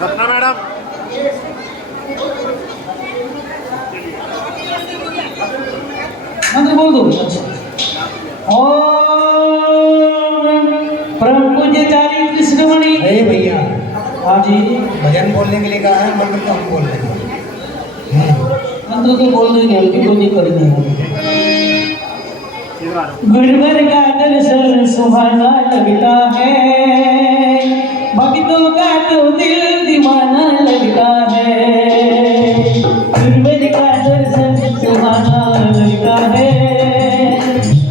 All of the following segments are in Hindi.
सपना मैडम मंत्र बोल दो। ओम परम पूज्यचारी कृष्णमणि। अरे भैया हाँ जी, भजन बोलने के लिए कहा है, मंत्र तो हम बोल रहे हैं। मंत्र तो बोल देंगे, हल्की कोई दिक्कत नहीं है। गुरुवर का दर्शन सुहाना लगता है, भक्तों का तो दिल दीवाना लगता है। गुरुवर का दर्शन सुहाना लगता है,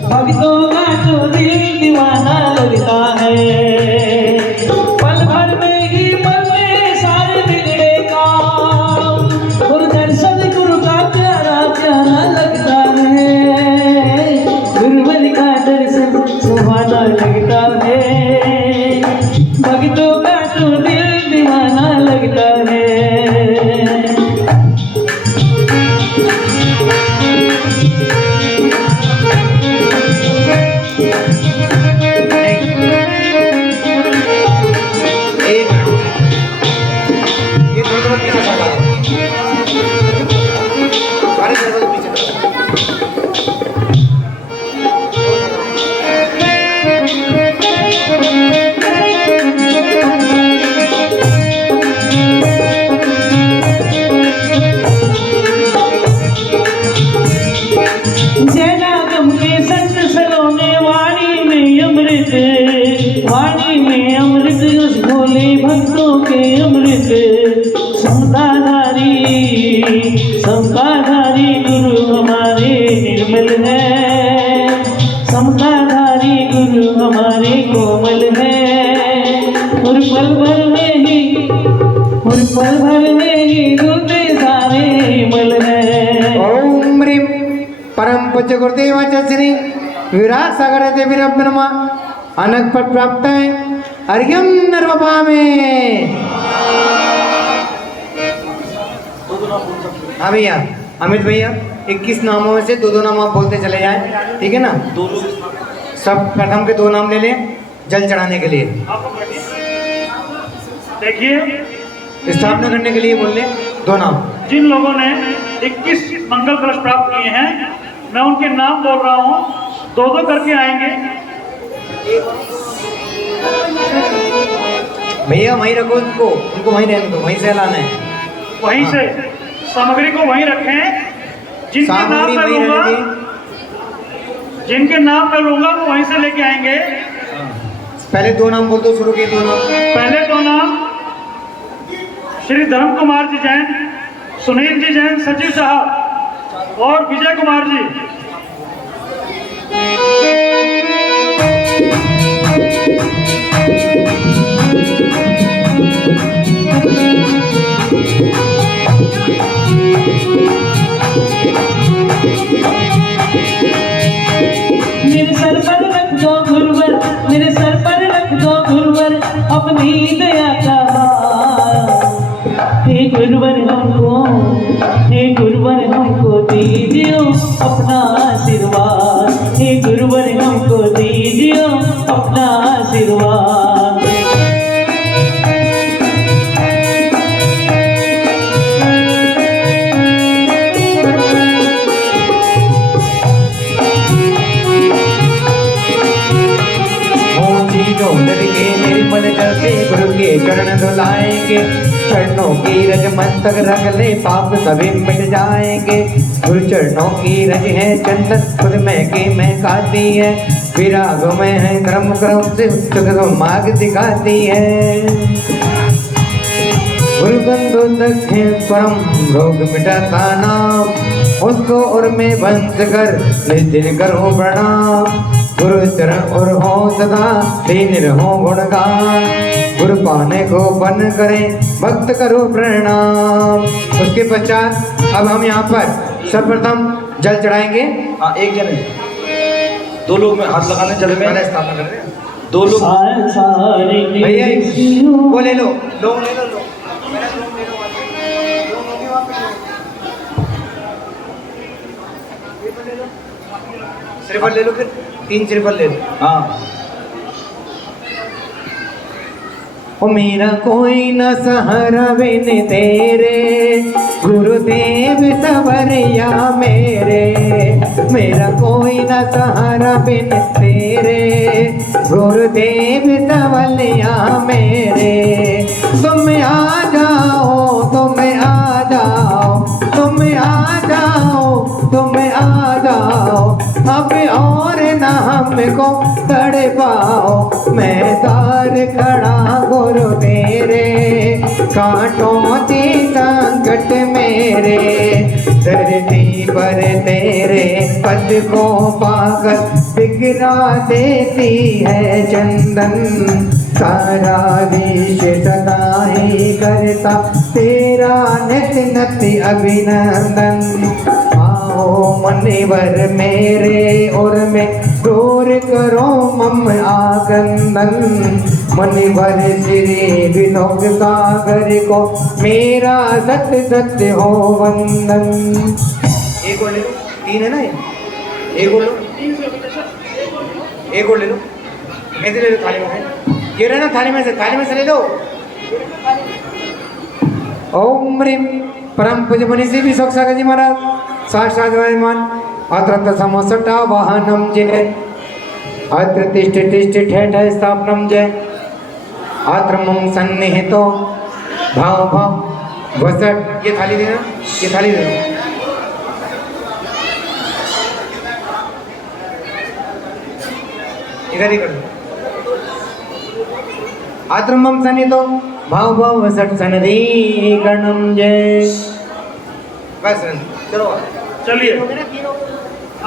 भक्तों का तो दिल दीवाना लगता है। पल भर में ही बनते सारे बिगड़े काम, और दर्शन गुरु का प्यारा प्यारा लगता है। गुरुवर का दर्शन सुहाना लगता है, भक्तों का तो दिल दीवाना लगता है। ये थोड़ा पीछे सरका दो। अरे थोड़ा पीछे जैनागम के संत सलोने वाणी में अमृत, वाणी में अमृत रस भोले भक्तों के अमृत। समताधारी समताधारी गुरु हमारे निर्मल है, समताधारी गुरु हमारे कोमल है। और पल भर में ही रूपे सारे मल है। ओम ह्रीं परम पूज्य गुरुदेवाच्या श्री विराट सागर देवी रब्बनमा अनक पद प्राप्त है अर्घ्यम नर्मपा में। हाँ भैया, अमित भैया 21 नामों में से दो नाम आप बोलते चले जाएं, ठीक है ना? सब प्रथम के 2 नाम ले लें जल चढ़ाने के लिए, देखिए स्थापना करने के लिए बोल लें 2 नाम। जिन लोगों ने 21 मंगल कलश प्राप्त किए हैं, मैं उनके नाम बोल रहा हूँ, 2 करके आएंगे। भैया वहीं रखो उनको वहीं रहने दो, वहीं से लाना है। वहीं से सामग्री को वहीं रखें। जिनके नाम सामग्री मैं वहीं लूंगा, रहने दी। जिनके नाम मैं लूंगा वो वहीं से लेके आएंगे। पहले 2 नाम बोल दो, शुरू के 2 नाम। पहले 2 नाम श्री धर्म कुमार जी जैन, सुनील जी जैन सचिव साहब और विजय कुमार जी। मेरे सर पर रख दो गुरुवर, मेरे सर पर रख दो गुरुवर अपनी दया का हाथ। हे गुरुवर हमको दीजिए अपना आशीर्वाद। हे गुरुवर हमको दीजिए अपना आशीर्वाद। के निर्मल जल से गुरु के चरण धुलाएंगे, चरणों की रज मस्तक रख ले पाप सभी मिट जाएंगे। गुरु चरणों की रज है चंदन खुद महके महकाती है, विराग में है क्रम क्रम से सुख मार्ग दिखाती है। गुरु बंधु दक्षिण परम रोग मिटाता नाम, उसको और में बंद कर निधिन करो प्रणाम। गुरु चरण और हो सदा दीन रहो गुणगान, गुरु पाने को बन करें भक्त करो प्रणाम। उसके पश्चात अब हम यहाँ पर सर्वप्रथम जल चढ़ाएंगे। हाँ, एक जने 2 लोग में हाथ लगाने जल में स्थापना कर रहे हैं 2 लोग। भैया वो ले लो, लोग ले लो, श्रीफल ले लो, फिर 3 श्रीफल ले लो। हाँ, ओ मेरा कोई न सहारा बिन तेरे, गुरुदेव सवरिया मेरे। मेरा कोई न सहारा बिन तेरे, गुरुदेव सवरिया मेरे। तुम आ जाओ, तुम आ जाओ, तुम आ जाओ, तुम आ जाओ, अब और न हमको तड़ पाओ। मैं तार खड़ा गुरु तेरे, कांटों के संकट मेरे। धरती पर तेरे पद को पाकर बिगड़ा देती है चंदन। सारा विश्व सदा ही करता तेरा नित्य नित्य अभिनंदन। आओ मुनिवर मेरे और मैं दूर करो मम आकंदन। मुनिवर श्री विनोद सागर को मेरा सत्य सत्य हो वंदन। एक और ले लो, 3 है ना ये? एक और लो, एक और ले लो, मेहंदी ले लो थाली में है, ये रहे ना थाली में से ले लो। ओम ह्रीम परम पूज्य मुनि श्री विशोक सागर जी महाराज साक्षात विराजमान अत्र समोसटा वाहनम जय, अत्र तिष्ठ तिष्ठ ठेठ स्थापनम जय, अत्र मम सन्निहितो भाव भाव वसट। ये थाली देना, ये थाली देना। इधर ही कर दो। अत्र मम सन्निहितो भाव भाव वसट सन्निधि गणम जय। बस चलो चलिए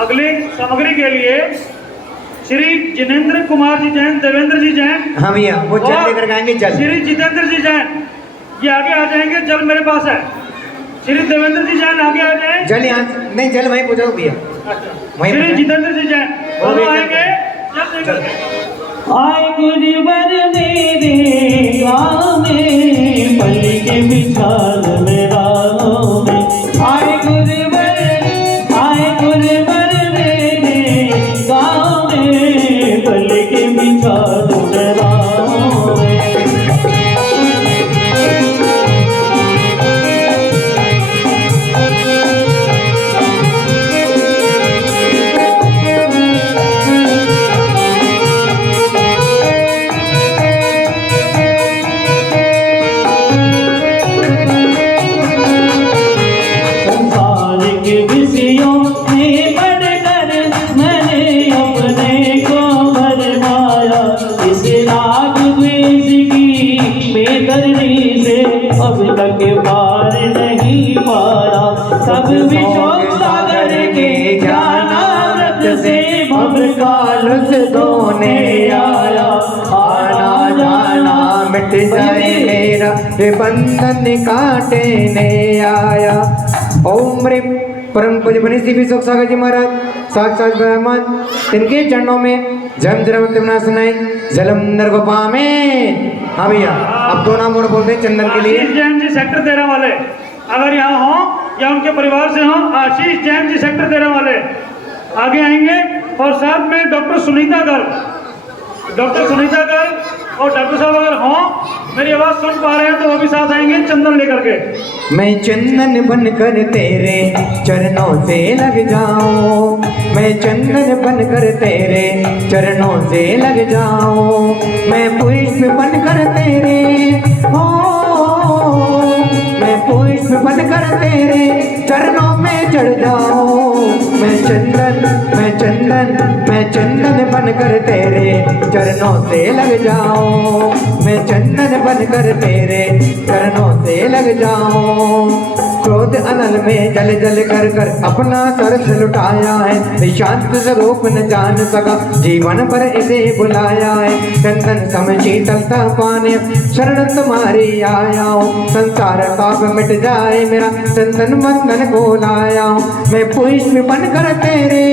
अगली सामग्री के लिए श्री जिनेंद्र कुमार जी जैन, देवेंद्र जी जैन, हाँ भैया वो जल और लेकर आएंगे। जल श्री जितेंद्र जी जैन ये आगे आ जाएंगे। जल मेरे पास है। श्री देवेंद्र जी जैन आगे आ जाए। जल यहाँ नहीं, जल वहीं पूछो भैया। वहीं श्री पूछो। जितेंद्र जी जैन वो भी आएंगे। जल लेकर के। आए गुरुवर मेरे गाँव में, पल के विशाल मेरा में। आए गुरुवर मेरे गाँव में, पल के विशाल मेरा में। अब तक पार नहीं पाया, सब विशोक सागर के ज्ञानामृत से भव काल से धोने आया। आना जाना मिट जाए मेरा, ये बंधन काटने आया। ओम ह्रीम परम पूज्य मुनि श्री विशोक सागर जी महाराज साक्षात विराजमान। इनके चरणों में जम जरम सुनाई जलम नर्वपा में। हाँ भैया अब 2 नाम और बोलते हैं चंदन के लिए। आशीष जैन जी सेक्टर 13 वाले अगर यहाँ हो या उनके परिवार से हो, आशीष जैन जी सेक्टर 13 वाले आगे आएंगे। और साथ में डॉक्टर सुनीता गर्ग और डॉक्टर साहब अगर हो, मेरी आवाज सुन पा रहे हैं तो वो भी साथ आएंगे चंदन लेकर के। मैं चंदन बनकर तेरे चरणों से लग जाऊं, मैं चंदन बनकर तेरे चरणों से लग जाऊं, मैं पुष्प बनकर तेरे मैं पुष्प बनकर तेरे चरणों में चढ़ जाऊं। मैं चंदन बनकर तेरे चरणों से लग जाऊं, मैं चंदन बनकर तेरे चरणों से लग जाऊं। क्रोध अनल में जल जल कर कर अपना सरस लुटाया है, शांत स्वरूप न जान सका जीवन पर इसे बुलाया है। चंदन सम शीतलता पाने शरण तुम्हारी आया हूँ, संसार ताप मिट जाए मेरा चंदन बंधन को लाया हूँ। मैं पुष्प बनकर तेरे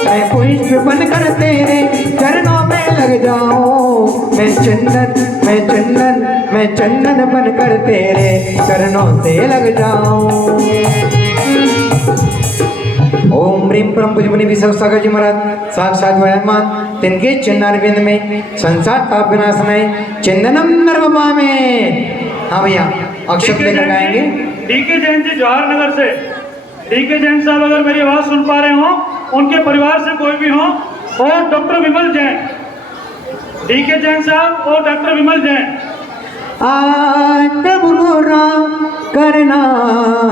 मैं पुष्प बनकर तेरे चरणों में लग जाऊं। मैं चंदन बनकर तेरे चरणों से लग जाऊं। ओम ह्रीम परम पूज्य मुनि विश्व सागर जी महाराज साक्षात विराजमान तिनके चिन्नारविंद में संसार ताप विनाशनाय चंदनम नर्वमा में। हाँ भैया अक्षत लेकर गाएंगे। डीके जैन जी जवाहर नगर से, डीके जैन साहब अगर मेरी आवाज सुन पा रहे हो, उनके परिवार से कोई भी हो, और डॉक्टर विमल जैन, डीके जैन साहब और डॉक्टर विमल जैन। आज प्रभु को राम करना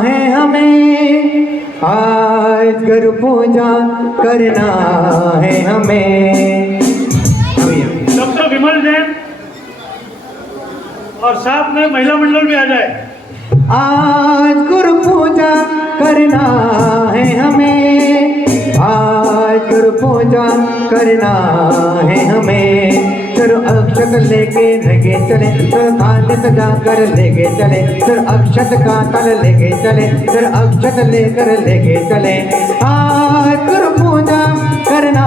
है हमें, आज गुरु पूजा करना है हमें। डॉक्टर विमल जैन और साथ में महिला मंडल भी आ जाए। आज गुरु पूजा करना है हमें, आज गुरु पूजा करना है हमें। फिर अक्षत लेके लगे चले, फिर थाल सजा कर लेके चले, फिर अक्षत का तल लेके चले, फिर अक्षत लेकर लेके चले। आज गुरु पूजा करना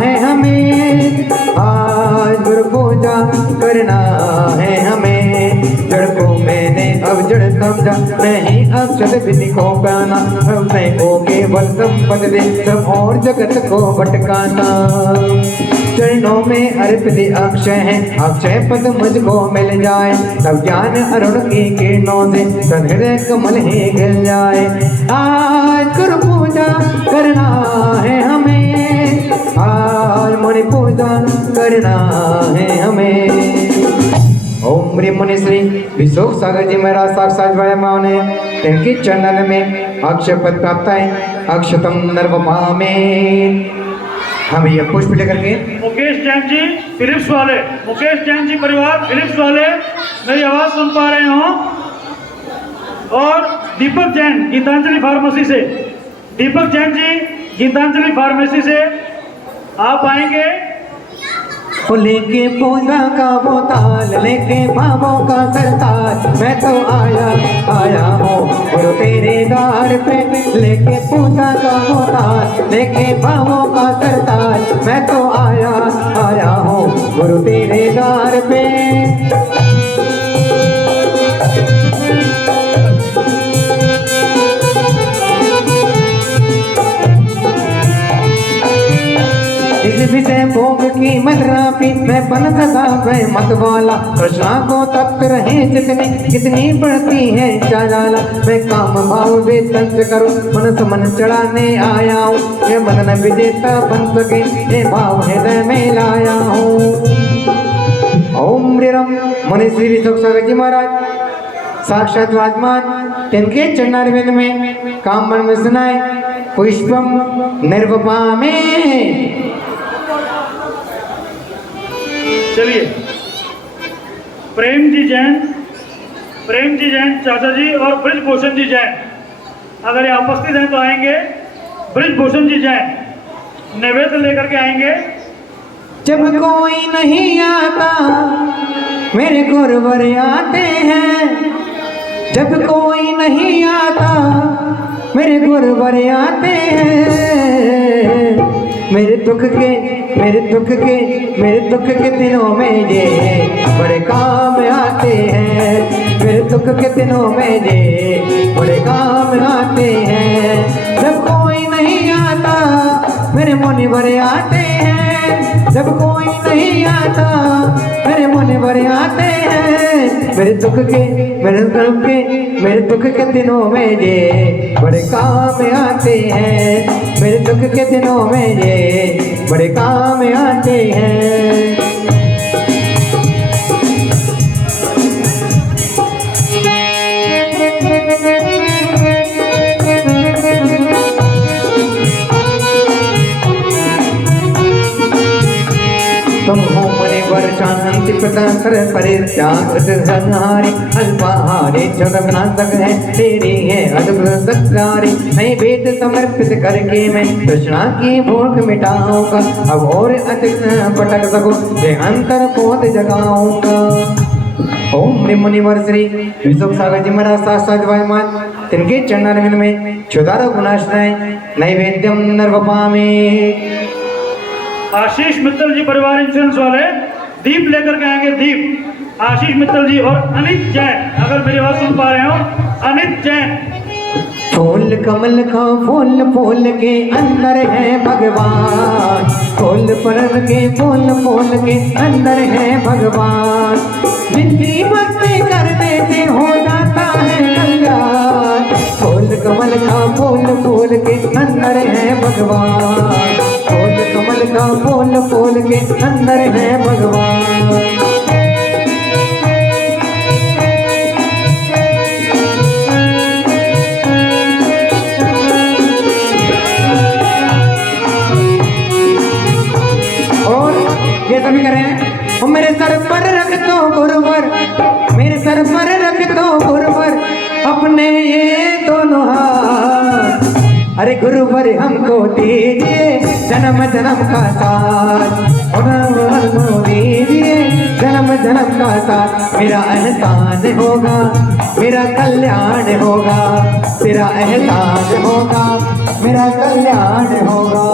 है हमें, आज गुरु पूजा करना है हमें। जड़ को मैंने अब जड़ समझा, नहीं अक्षत विधि को गाना, हृदय को केवल संपद दे, सब और जगत को भटकाना। चरणों में अर्पित अक्षय है, अक्षय पद मुझको मिल जाए, तब ज्ञान अरुण की किरणों से हृदय कमल ही गिर जाए। आज गुरु पूजा करना है हमें, आज मुनि पूजा करना है हमें। ओम ह्रीम मुनि श्री विशोक सागर जी महाराज साक्षात विराजमान है, इनके चरणन में अक्षय पद प्राप्त है। अक्षतम नर्वमामे। हाँ भैया पुष्प लेकर के। मुकेश जैन जी फिलिप्स वाले, मुकेश जैन जी परिवार फिलिप्स वाले मेरी आवाज सुन पा रहे हो, और दीपक जैन गीतांजलि फार्मेसी से, दीपक जैन जी गीतांजलि फार्मेसी से आप आएंगे। लेके पूजा का बोताल, लेके भावों का सरताज, मैं तो आया हूँ गुरु तेरे द्वार पे। लेके पूजा का बोताल, लेके भावों का सरताज, मैं तो आया हूँ गुरु तेरे द्वार पे। इस विषय भोग की मदरा पी, मैं बन सका मैं मत वाला। कृष्णा को तप्त रहे जितनी, कितनी बढ़ती है चाला। मैं काम भाव वेतन से करूँ, मन चढ़ाने आया हूँ, ये बंधन विजेता बन सके, ये भाव हृदय में लाया हूँ। ओम ह्रीम मुनि श्री विशोक सागर जी महाराज साक्षात विराजमान, इनके चरणारविंद में काम मन में सुनाए पुष्पम निर्वपामे। चलिए प्रेम जी जैन चाचा जी और ब्रिजभूषण जी जैन अगर ये उपस्थित हैं तो आएंगे। ब्रिजभूषण जी जैन नैवेद्य लेकर के आएंगे। जब कोई नहीं आता मेरे गुरुवर आते हैं, जब कोई नहीं आता मेरे गुरुवर आते हैं। मेरे दुख के दिनों में ये बड़े काम आते हैं, मेरे दुख के दिनों में ये बड़े काम आते हैं। जब कोई नहीं आता मेरे मुनिवर आते हैं, जब कोई नहीं आता मेरे मुनिवर आते हैं। मेरे दुख के दिनों में ये बड़े काम आते हैं, मेरे दुख के दिनों में ये बड़े काम आते हैं। तुम हो मुनिवर शांति प्रदाकर परित्याग संहारी, अल्पाहारी जगन्नाथक है तेरी है अद्भुत सत्कारी। नई वेद समर्पित करके मैं कृष्णा की भूख मिटाऊंगा, अब और अधिक भटक सकूं ये अंतर बोध जगाऊंगा। ओम ह्रीम मुनिवर श्री विशोक सागर जी महाराज साक्षात विराजमान, तिनके चरणारविंद में क्षुधार गुणाश्रय नैवेद्यम नर्वपामे। आशीष मित्तल जी परिवार इंश्योरेंस वाले दीप लेकर के आएंगे। दीप आशीष मित्तल जी और अनित जैन अगर मेरी आवाज सुन पा रहे हो, अनित जैन फूल कमल का फूल फूल के अंदर है भगवान, फूल फूल के फूल फूल के अंदर है भगवान। जिनकी भक्ति करने से हो जाता है कल्याण, फूल कमल का फूल फूल के अंदर है भगवान, फूल कमल का फूल फूल के अंदर है भगवान। ये सभी करें। और मेरे सर पर रख दो गुरुवर, मेरे सर पर रख दो गुरुवर अपने ये दोनों हाथ। अरे गुरुवर हमको दीजिए जन्म जन्म का साथ, हमको दीजिए जन्म जन्म का साथ। मेरा एहसान होगा, मेरा कल्याण होगा, तेरा एहसान होगा, मेरा कल्याण होगा।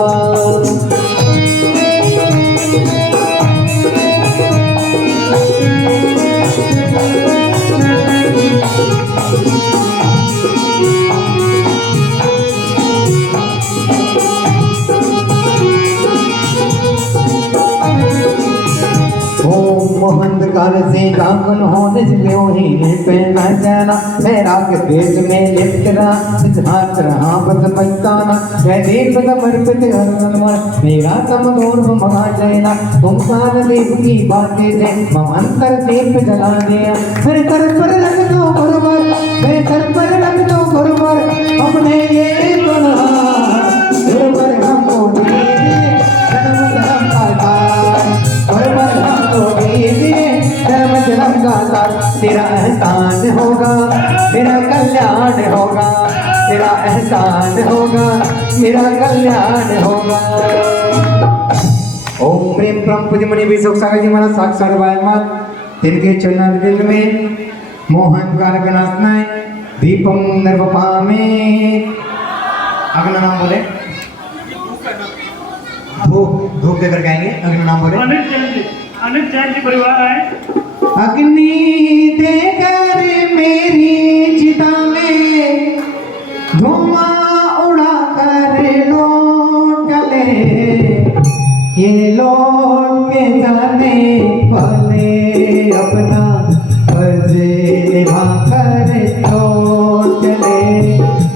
अंधकार से दाखिल होने से वही पहना जाना, मेरा के पेट में लिप्त रहा हाथ रहा बस पैताना। मैं देव समर्पित हरमन मेरा तम दूर महा जाना, तुम सार देव की बातें से मम अंतर दीप जला दिया। फिर कर पर रख दो गुरुवर, मेरे सर पर रख दो गुरुवर अपने ये गुरुवर हमको दीजिए जन्म जन्म का साथ, गुरुवर हमको दीजिए जन्म जन्म का साथ। तेरा एहसान होगा, मेरा कल्याण होगा, तेरा एहसान होगा, मेरा कल्याण होगा। ओम प्रेम परम पूज्य मणि विशोक सागर जी महाराज साक्षात वायमान तिनके चरण में मोहन कारक नाचना दीपम नर्वपामे। अगला नाम बोले, धूप देकर गाएंगे। अगला नाम बोले अनिल जैन जी परिवार आए। अग्नि देकर मेरी चिता में धुआं उड़ा कर लौट चले, ये लौट के जाने वाले अपना फर्ज निभा कर लौट चले,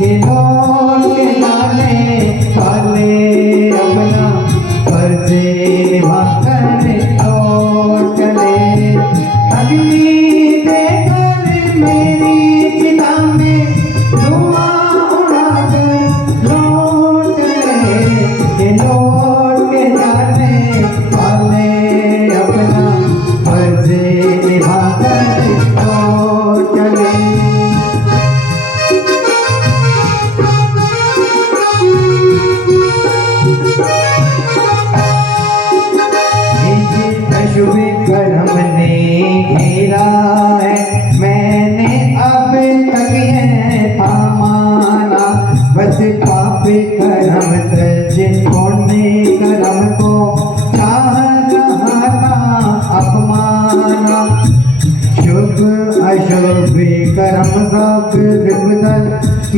ये लौट के जाने वाले अपना फर्ज निभा कर लौट चले। अग्नि देकर मेरी चिता में धुआं उड़ा कर लौट चले, ये लौट के जाने वाले अपना फर्ज निभा कर लौट चले। शुभ कर्म ने घेरा है, मैंने अब तक ये थामाना, बस पाप कर्म तज छोड़ने कर्म को चाह रहा था अपमाना। शुभ अशुभ कर्म सब विबदल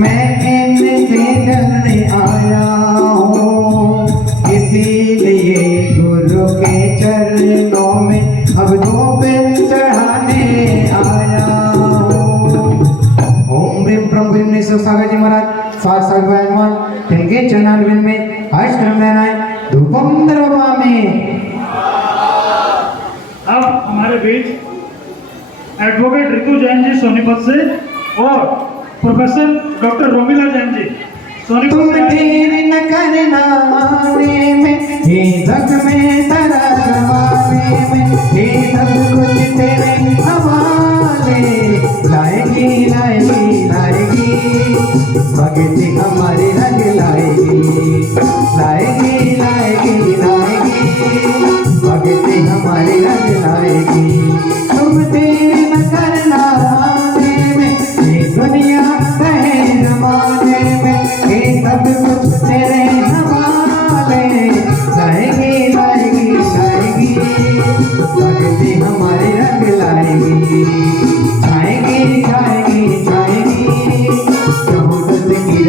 मैं इनसे चलने आया हूँ, इसीलिए गुरु के चरणों में अब धूप चढ़ाने आया हूँ। ओम प्रेम प्रभु सागर जी महाराज साक्षात वायमान तिनके चरणारविंद में आश्रम लेनाए धूपम दरबार में। अब हमारे बीच एडवोकेट ऋतु जैन जी सोनीपत से और प्रोफेसर डॉक्टर रोमिला जैन जी सोनीपत तुम से। देर न करना आने में, ये जग में तेरा जमाने में, ये सब कुछ तेरे हवाले। लाएगी लाएगी लाएगी भक्ति हमारी रंग लाएगी, लाएगी लाएगी लाएगी भक्ति हमारी रंग लाएगी। तुम देर न करना आने में, ये दुनिया रहे जमाने में, ये सब कुछ तेरे हवाले। लाएगी लाएगी लाएगी भक्ति हमारी रंग लाएगी, जाएगी जाएगी जाएगी प्रभु की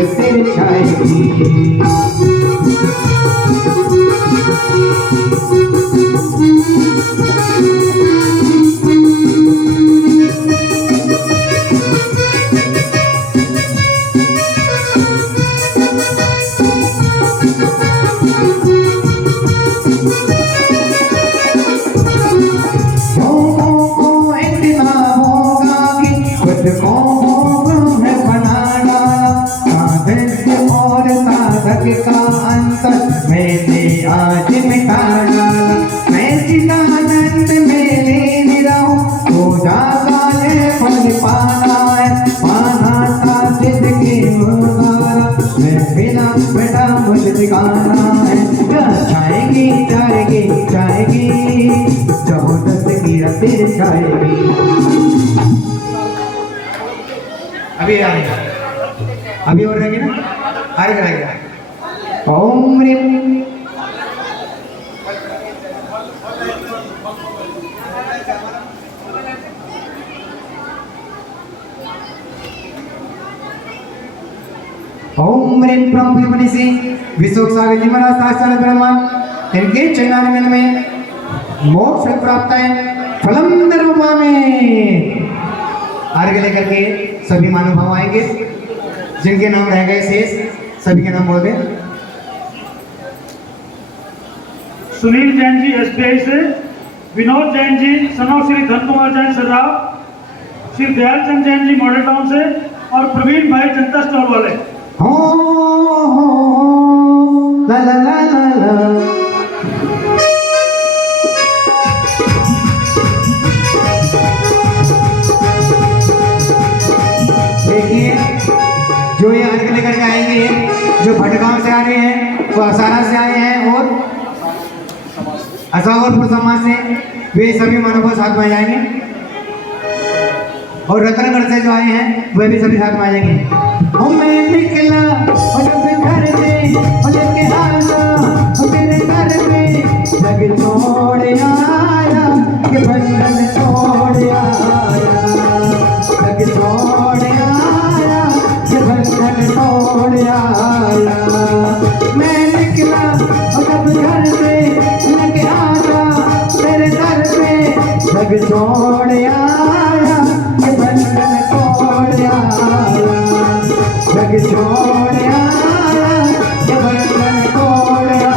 खुद को ब्रह्म बना डाला, साधक और साधक का अंतर मैंने आज मिटा डाला। मैं चिदानंद में लीन रहूं, पूजा काले फल पाना है, पाना था सिद्ध की मुर्गारा, मैं बिना बेटा मुझे दिखाना है। जाएगी जाएगी जाएगी, जबरदस्त की रस्ते जाएगी। अभी आएगा, अभी और रहेंगे ना, आएगा आएगा। ओम ह्रीम ओम ह्रीम ब्रह्म से विश्व सागर जी महाराज साक्षात ब्रह्मन, इनके चरणारविंद में मोक्ष प्राप्त है। फलम धर्मा में आगे लेकर के सभी महानुभाव आएंगे, जिनके नाम रह गए शेष सभी के नाम बोल दें। सुनील जैन जी एसबीआई से, Vinod Jain ji son of Shri Dhan Kumar Jain सर्राव, Shri Dayalchand Jain ji model town से, और प्रवीण भाई जनता स्टॉल वाले। हो ला ला ला ला ला। देखिए जो ये अर्घ लेकर के आएंगे, जो भटगांव से आ रहे हैं, वो असारा से आए हैं और असावरपुर समाज से, वे सभी महानुभाव साथ में जाएंगे। और रतनगढ़ से जो आए हैं वे भी सभी साथ में आ जाएंगे। मैं निकला और जब घर से और लेके आया और तेरे घर में जग छोड़ आया, कि बंधन छोड़ आया, जग छोड़ आया, कि बंधन छोड़ आया। मैं निकला और जब घर से लेके आया तेरे घर में जग छोड़ आया, कि बंधन छोड़ आया, जग छोड़ आया, कि बंधन छोड़ आया।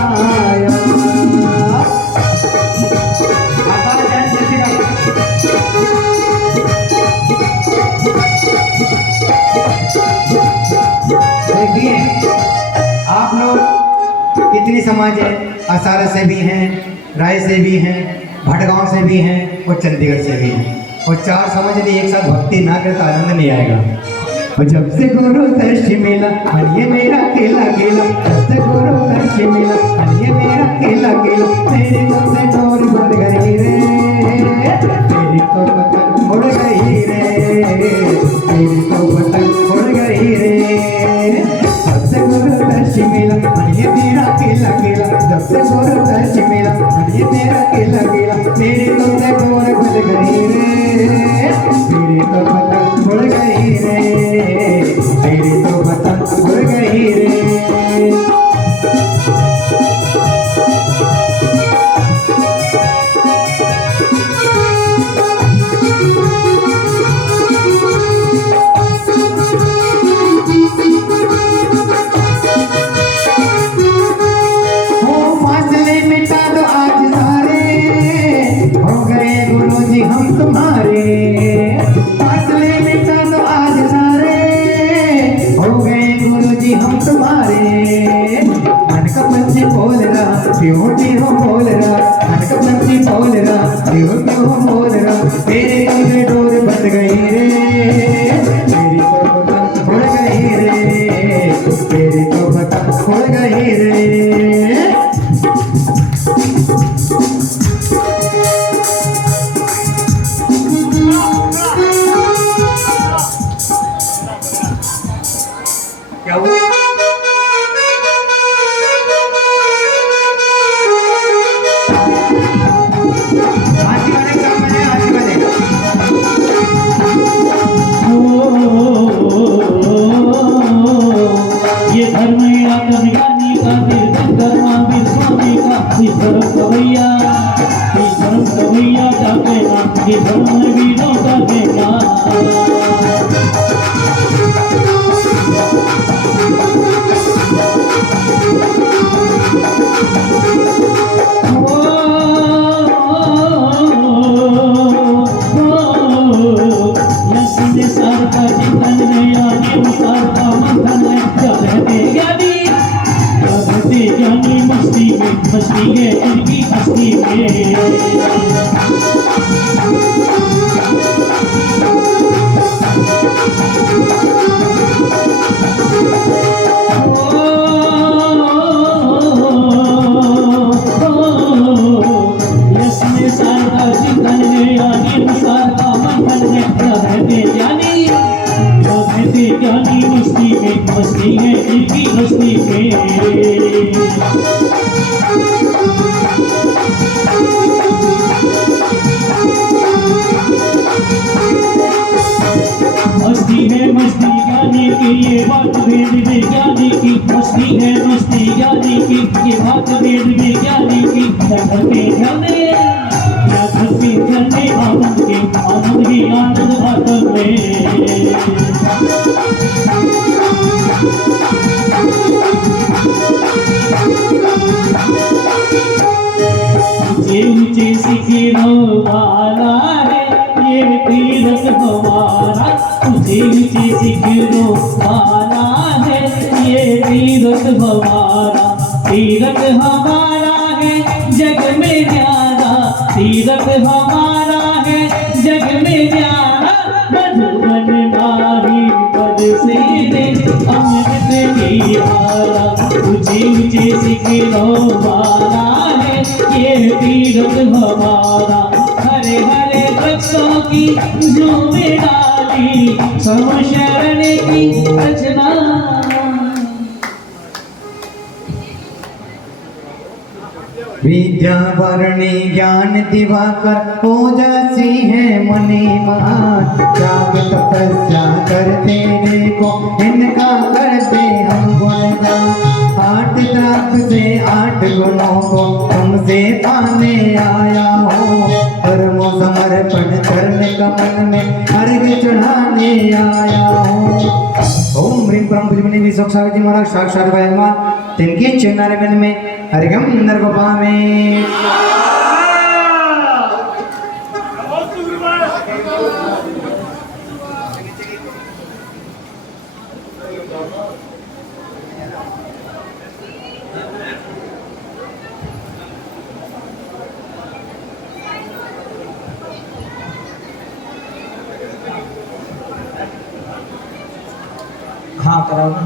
देखिए आप लोग कितनी समाज है, असारा से भी हैं, राय से भी हैं, भटगांव से भी हैं और चंडीगढ़ से भी हैं। और चार समाज यदि एक साथ भक्ति ना करे तो आनंद नहीं आएगा। और जब से गुरु दर्श मिला मन ये मेरा केला केला, जब से गुरु दर्श मिला मन ये मेरा केला केला, तेरी तो से डोर बढ़ गई रे, तेरी तो पतंग उड़ गई रे, तेरी तो पतंग उड़ गई रे। जब से गुरु दर्श मिला मन ये मेरा केला केला, जब से गुरु दर्श मिला मन ये मेरा केला केला, तेरी तो से डोर बढ़ गई रे, तेरी तो पतंग उड़ गई रे, तेरी तो पतंग उड़ गई रे। फासले मिटा दो आज सारे, हो गए गुरुजी हम तुम्हारे, फासले मिटा दो आज सारे, हो गए गुरुजी हम तुम्हारे। मन का पंछी बोल रहा क्यों क्यों बोल रहा, मन का पंछी बोल रहा क्यों क्यों बोल रहा, तेरे तुझे डोर बंध गई रे, तेरी तो पतंग उड़ गई रे, तेरी तो पतंग उड़ गई रे। क्या हुआ? आरती वाले काम है, आरती वाले। मस्ती है दिल की मस्ती में। मस्ती है मस्ती गाने की ये बात वेद विज्ञानी की, मस्ती है मस्ती गाने की ये बात वेद विज्ञानी की। क्या करते जाने आनंद के, आनंद ही आनंद आत्म में। ऊंचे शिखरों वाला है ये तीरथ हमारा, ऊंचे शिखरों वाला है ये तीरथ हमारा। तीरथ हमारा है जग में न्यारा, तीरथ हमारा है जग में न्यारा। मधुबन माही पद से अमृत की धारा, ऊंचे शिखरों वाला है ये तीरथ हमारा। हरे हरे वृक्षों की झूमे डाली, सब शरण की रचना। विद्या वारिणी ज्ञान दिवाकर ओजस्वी है मुनि महान। त्याग तपस्या करते देखो इनका करते हम गुणगान। 8 दाग से 8 गुणों को तुमसे पाने आया हूँ। कर्मों समर्पण चरण कमल में अर्घ्य चढ़ाने आया हूँ। ओम ह्रीं परम पूजनीय विश्वसावित्री महाराज साक्षात भगवान तिनके चरणारविंद में हरिगम नरगोपामे। हाँ कराओ ना।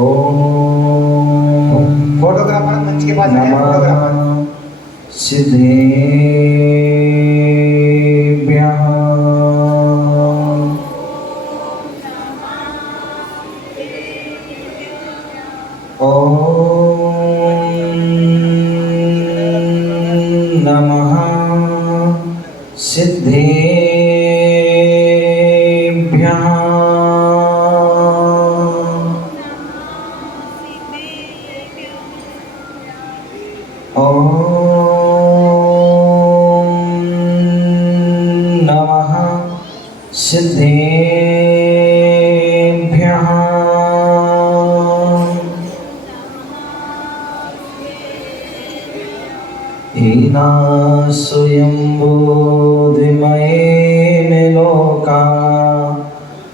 ओम फोटोग्राफर मंच के पास आए। फोटोग्राफर सिद्धेभ्यः ओम नमः सिद्धेभ्यः। सिद्धेभ्यः। हीना स्वयंबोधिमयेन लोका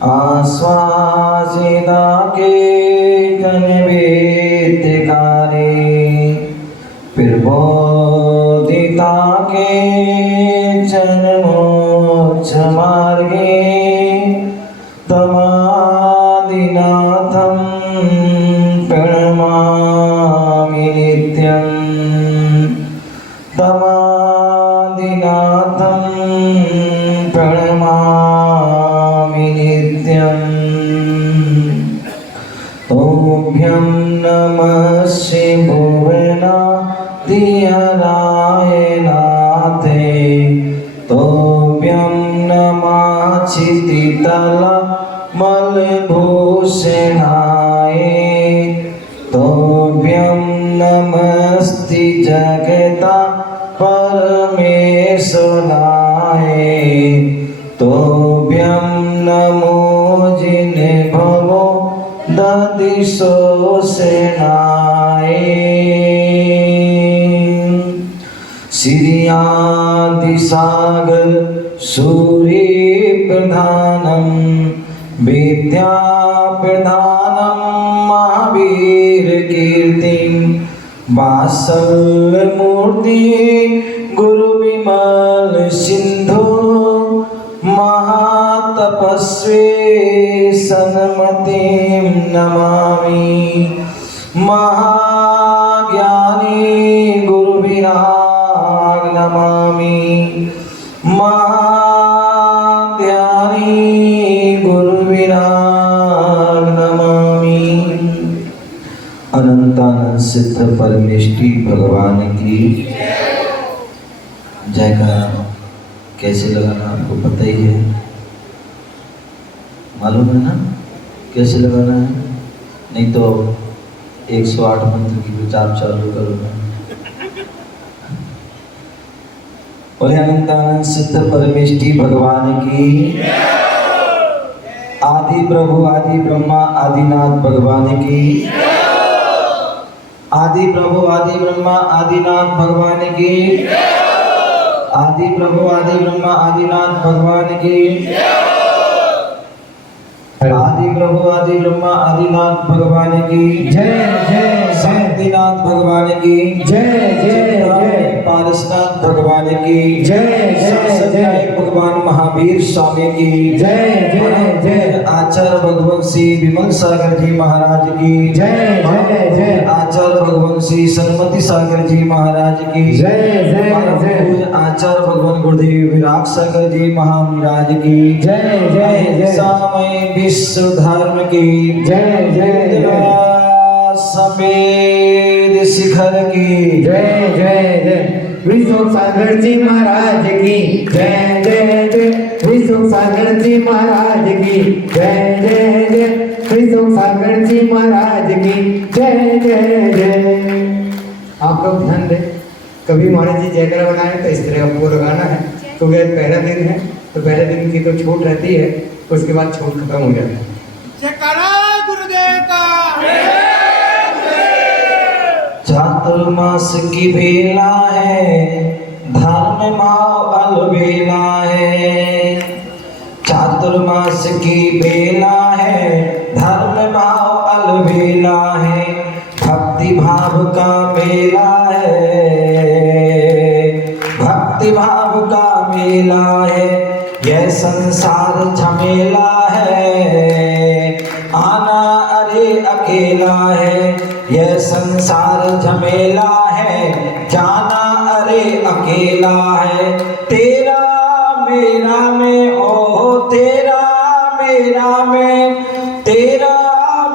आस्वासिता के कनवेत्यकारे। प्रबोधिता के जन्मोच्च मार्गे तमादिनाथं प्रणमामि नित्यं। तमादिनाथं प्रणमामि नित्यं। तोभ्यं नमस्ते भुवनाधिहराय नाथे। तोभ्यं नमः क्षितितलमलभूषणाय। तोभ्यं नमस्ते जगता परमेश्वराय। तोभ्यं नमो जिन्भवो दधिशोषणाय। श्रियादिसागर सूर्यप्रधानं विद्याप्रधानं महावीरकीर्तिं। वात्सल्यमूर्ति गुरुविमल सिन्धु महातपस्वी सन्मतिं नमामि। महाज्ञानी गुरुविराग नमामि। महाध्यानी सिद्ध परमेष्टि भगवान की जयकारा कैसे लगाना आपको पता ही है, मालूम है ना कैसे लगाना है? नहीं तो 108 मंत्र की विचार चालू करूँगा। बोले अनंतानंद सिद्ध परमेष्टि भगवान की, आदि प्रभु आदि ब्रह्मा आदिनाथ भगवान की, आदि प्रभु आदि ब्रह्मा आदिनाथ भगवान की, आदि प्रभु आदि ब्रह्मा आदिनाथ भगवान की, आदि प्रभु आदि ब्रह्मा आदिनाथ भगवान की जय जय शांतिनाथ भगवान की जय जय जय पारसनाथ भगवान की जय जय जय भगवान महावीर स्वामी की जय जय जय आचार्य भगवान श्री विमल सागर जी महाराज की जय जय जय आचार्य भगवान श्री सन्मति सागर जी महाराज की जय जय जय आचार्य भगवान गुरुदेव विराग सागर जी महाराज की जय जय जय समय विश्व धर्म की जय जय जय सफेद शिखर की जय जय जय विश्व सागर जी महाराज की जय जय जय विश्व सागर जी महाराज की जय जय जय विश्व सागर जी महाराज की जय जय जय। आप लोग ध्यान दें, कभी महाराज जी जयकारा बनाए तो इस तरह आपको लगाना है, क्योंकि आज पहला दिन है तो पहले दिन की तो छूट रहती है, उसके बाद छूट खत्म हो जाती है। जयकारा गुरुदेव का। चातुर्मास की बेला है, धर्म भाव अलबेला है। चातुर्मास की बेला है, धर्म भाव अलबेला है। भक्ति भाव का मेला है, भक्ति भाव का मेला है। यह संसार झमेला है, आना अरे अकेला है। यह संसार झमेला है, जाना अरे अकेला है। तेरा मेरा में ओ तेरा मेरा में, तेरा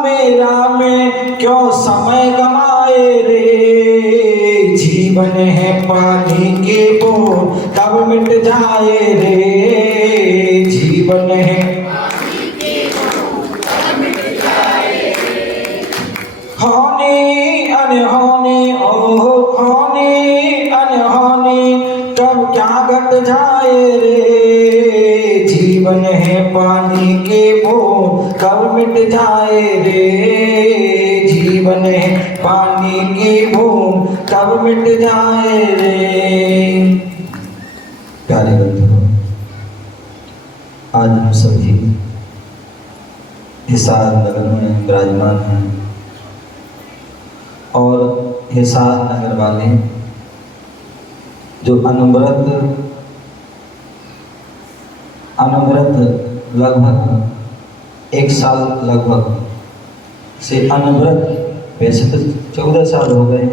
मेरा में क्यों समय गमाए रे। जीवन है पानी के बूंद कब मिट जाए रे। जीवन है होनी अनहोनी ओ होनी अनहोनी कब क्या घट जाए रे। जीवन है पानी के बूंद कब मिट जाए रे। जीवन है पानी की बूंद कब मिट जाए रे। प्यारे बंधुओं, आज हम सभी हिसार नगर में विराजमान हैं और हिसार नगर वाले जो अनवरत लगभग 1 साल लगभग से अनवरत, वैसे तो 14 साल हो गए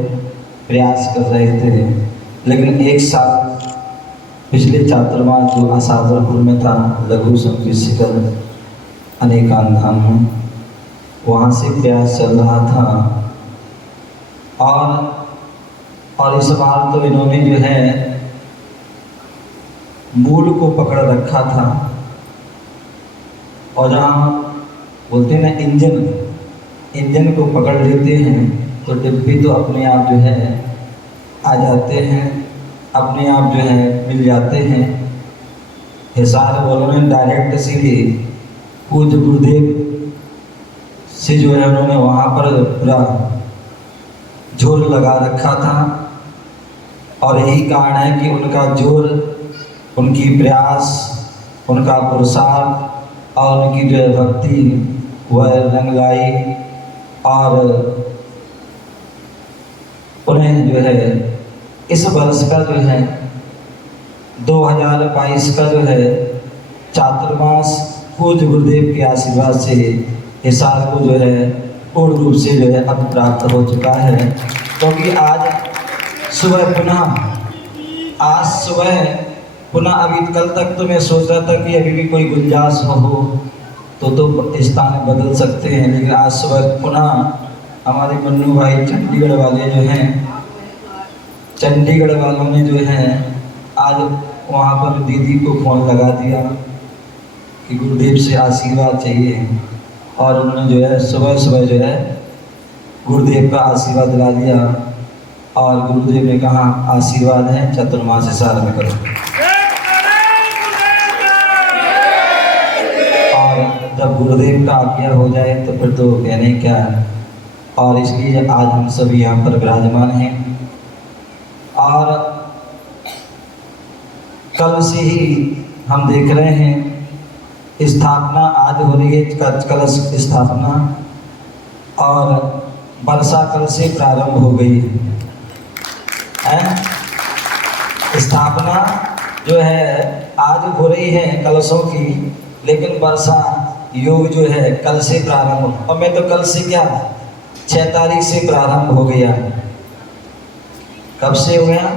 प्रयास कर रहे थे, लेकिन 1 साल पिछले चातुर्मास जो आसादरपुर में था लघु संगीत शिखर अनेकांत धाम में, वहाँ से प्रयास चल रहा था। और इस बार तो इन्होंने जो है मूल को पकड़ रखा था, और जहाँ बोलते हैं ना इंजन को पकड़ लेते हैं तो डिब्बी तो अपने आप जो है आ जाते हैं, अपने आप जो है मिल जाते हैं। हिसार वालों ने डायरेक्ट सीधे पूज्य गुरुदेव से जो है उन्होंने वहाँ पर पूरा जोर लगा रखा था, और यही कारण है कि उनका जोर, उनकी प्रयास, उनका पुरुषार्थ और उनकी जो है भक्ति वह रंग लाई, और उन्हें जो है इस वर्ष का जो है 2022 का जो है चातुर्मास पूज्य गुरुदेव के आशीर्वाद से हिसार को जो है पूर्ण रूप से जो है अब प्राप्त हो चुका है। क्योंकि आज सुबह पुनः अभी कल तक तो मैं सोच रहा था कि अभी भी कोई गुंजाइश हो तो स्थान बदल सकते हैं, लेकिन आज सुबह पुनः हमारे मन्नू भाई चंडीगढ़ वाले जो हैं, चंडीगढ़ वालों ने जो है आज वहाँ पर दीदी को फ़ोन लगा दिया कि गुरुदेव से आशीर्वाद चाहिए, और उन्होंने जो है सुबह सुबह जो है गुरुदेव का आशीर्वाद दिला दिया। और गुरुदेव ने कहा आशीर्वाद है चतुर्मास साल में करो। और जब गुरुदेव का आज्ञा हो जाए तो फिर तो कहने क्या है। और इसलिए आज हम सभी यहाँ पर विराजमान हैं। और कल से ही हम देख रहे हैं स्थापना आज हो रही है, कलश स्थापना, और वर्षा कल से प्रारंभ हो गई है। स्थापना जो है आज हो रही है कलशों की, लेकिन वर्षा योग जो है कल से प्रारंभ, और मैं तो कल से क्या 6 तारीख से प्रारंभ हो गया। कब से हो गया?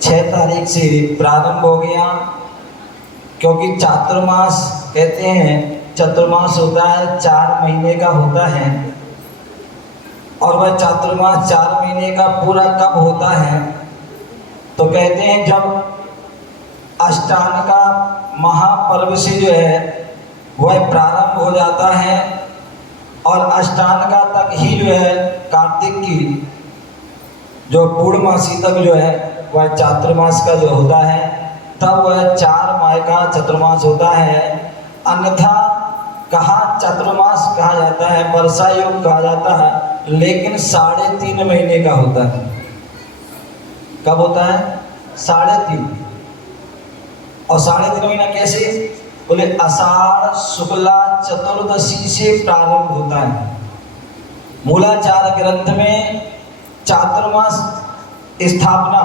6 तारीख से प्रारंभ हो गया, क्योंकि चातुर्मास कहते हैं, चतुर्मास होता है 4 महीने का होता है, और वह चातुर्मास 4 महीने का पूरा कब होता है? तो कहते हैं जब अष्टांग का महापर्व से जो है वह प्रारंभ हो जाता है, और अष्टांग का तक ही जो है कार्तिक की जो पूर्णमासी तक जो है वह चातुर्मास का जो होता है, तब वह 4 माह का चतुर्मास होता है। अन्यथा कहाँ चतुर्मास कहा जाता है, वर्षा योग कहा जाता है, लेकिन 3.5 महीने का होता है। कब होता है? 3.5। और 3.5 महीना कैसे? बोले आषाढ़ शुक्ला चतुर्दशी से प्रारंभ होता है। मूलाचार ग्रंथ में चातुर्मास स्थापना,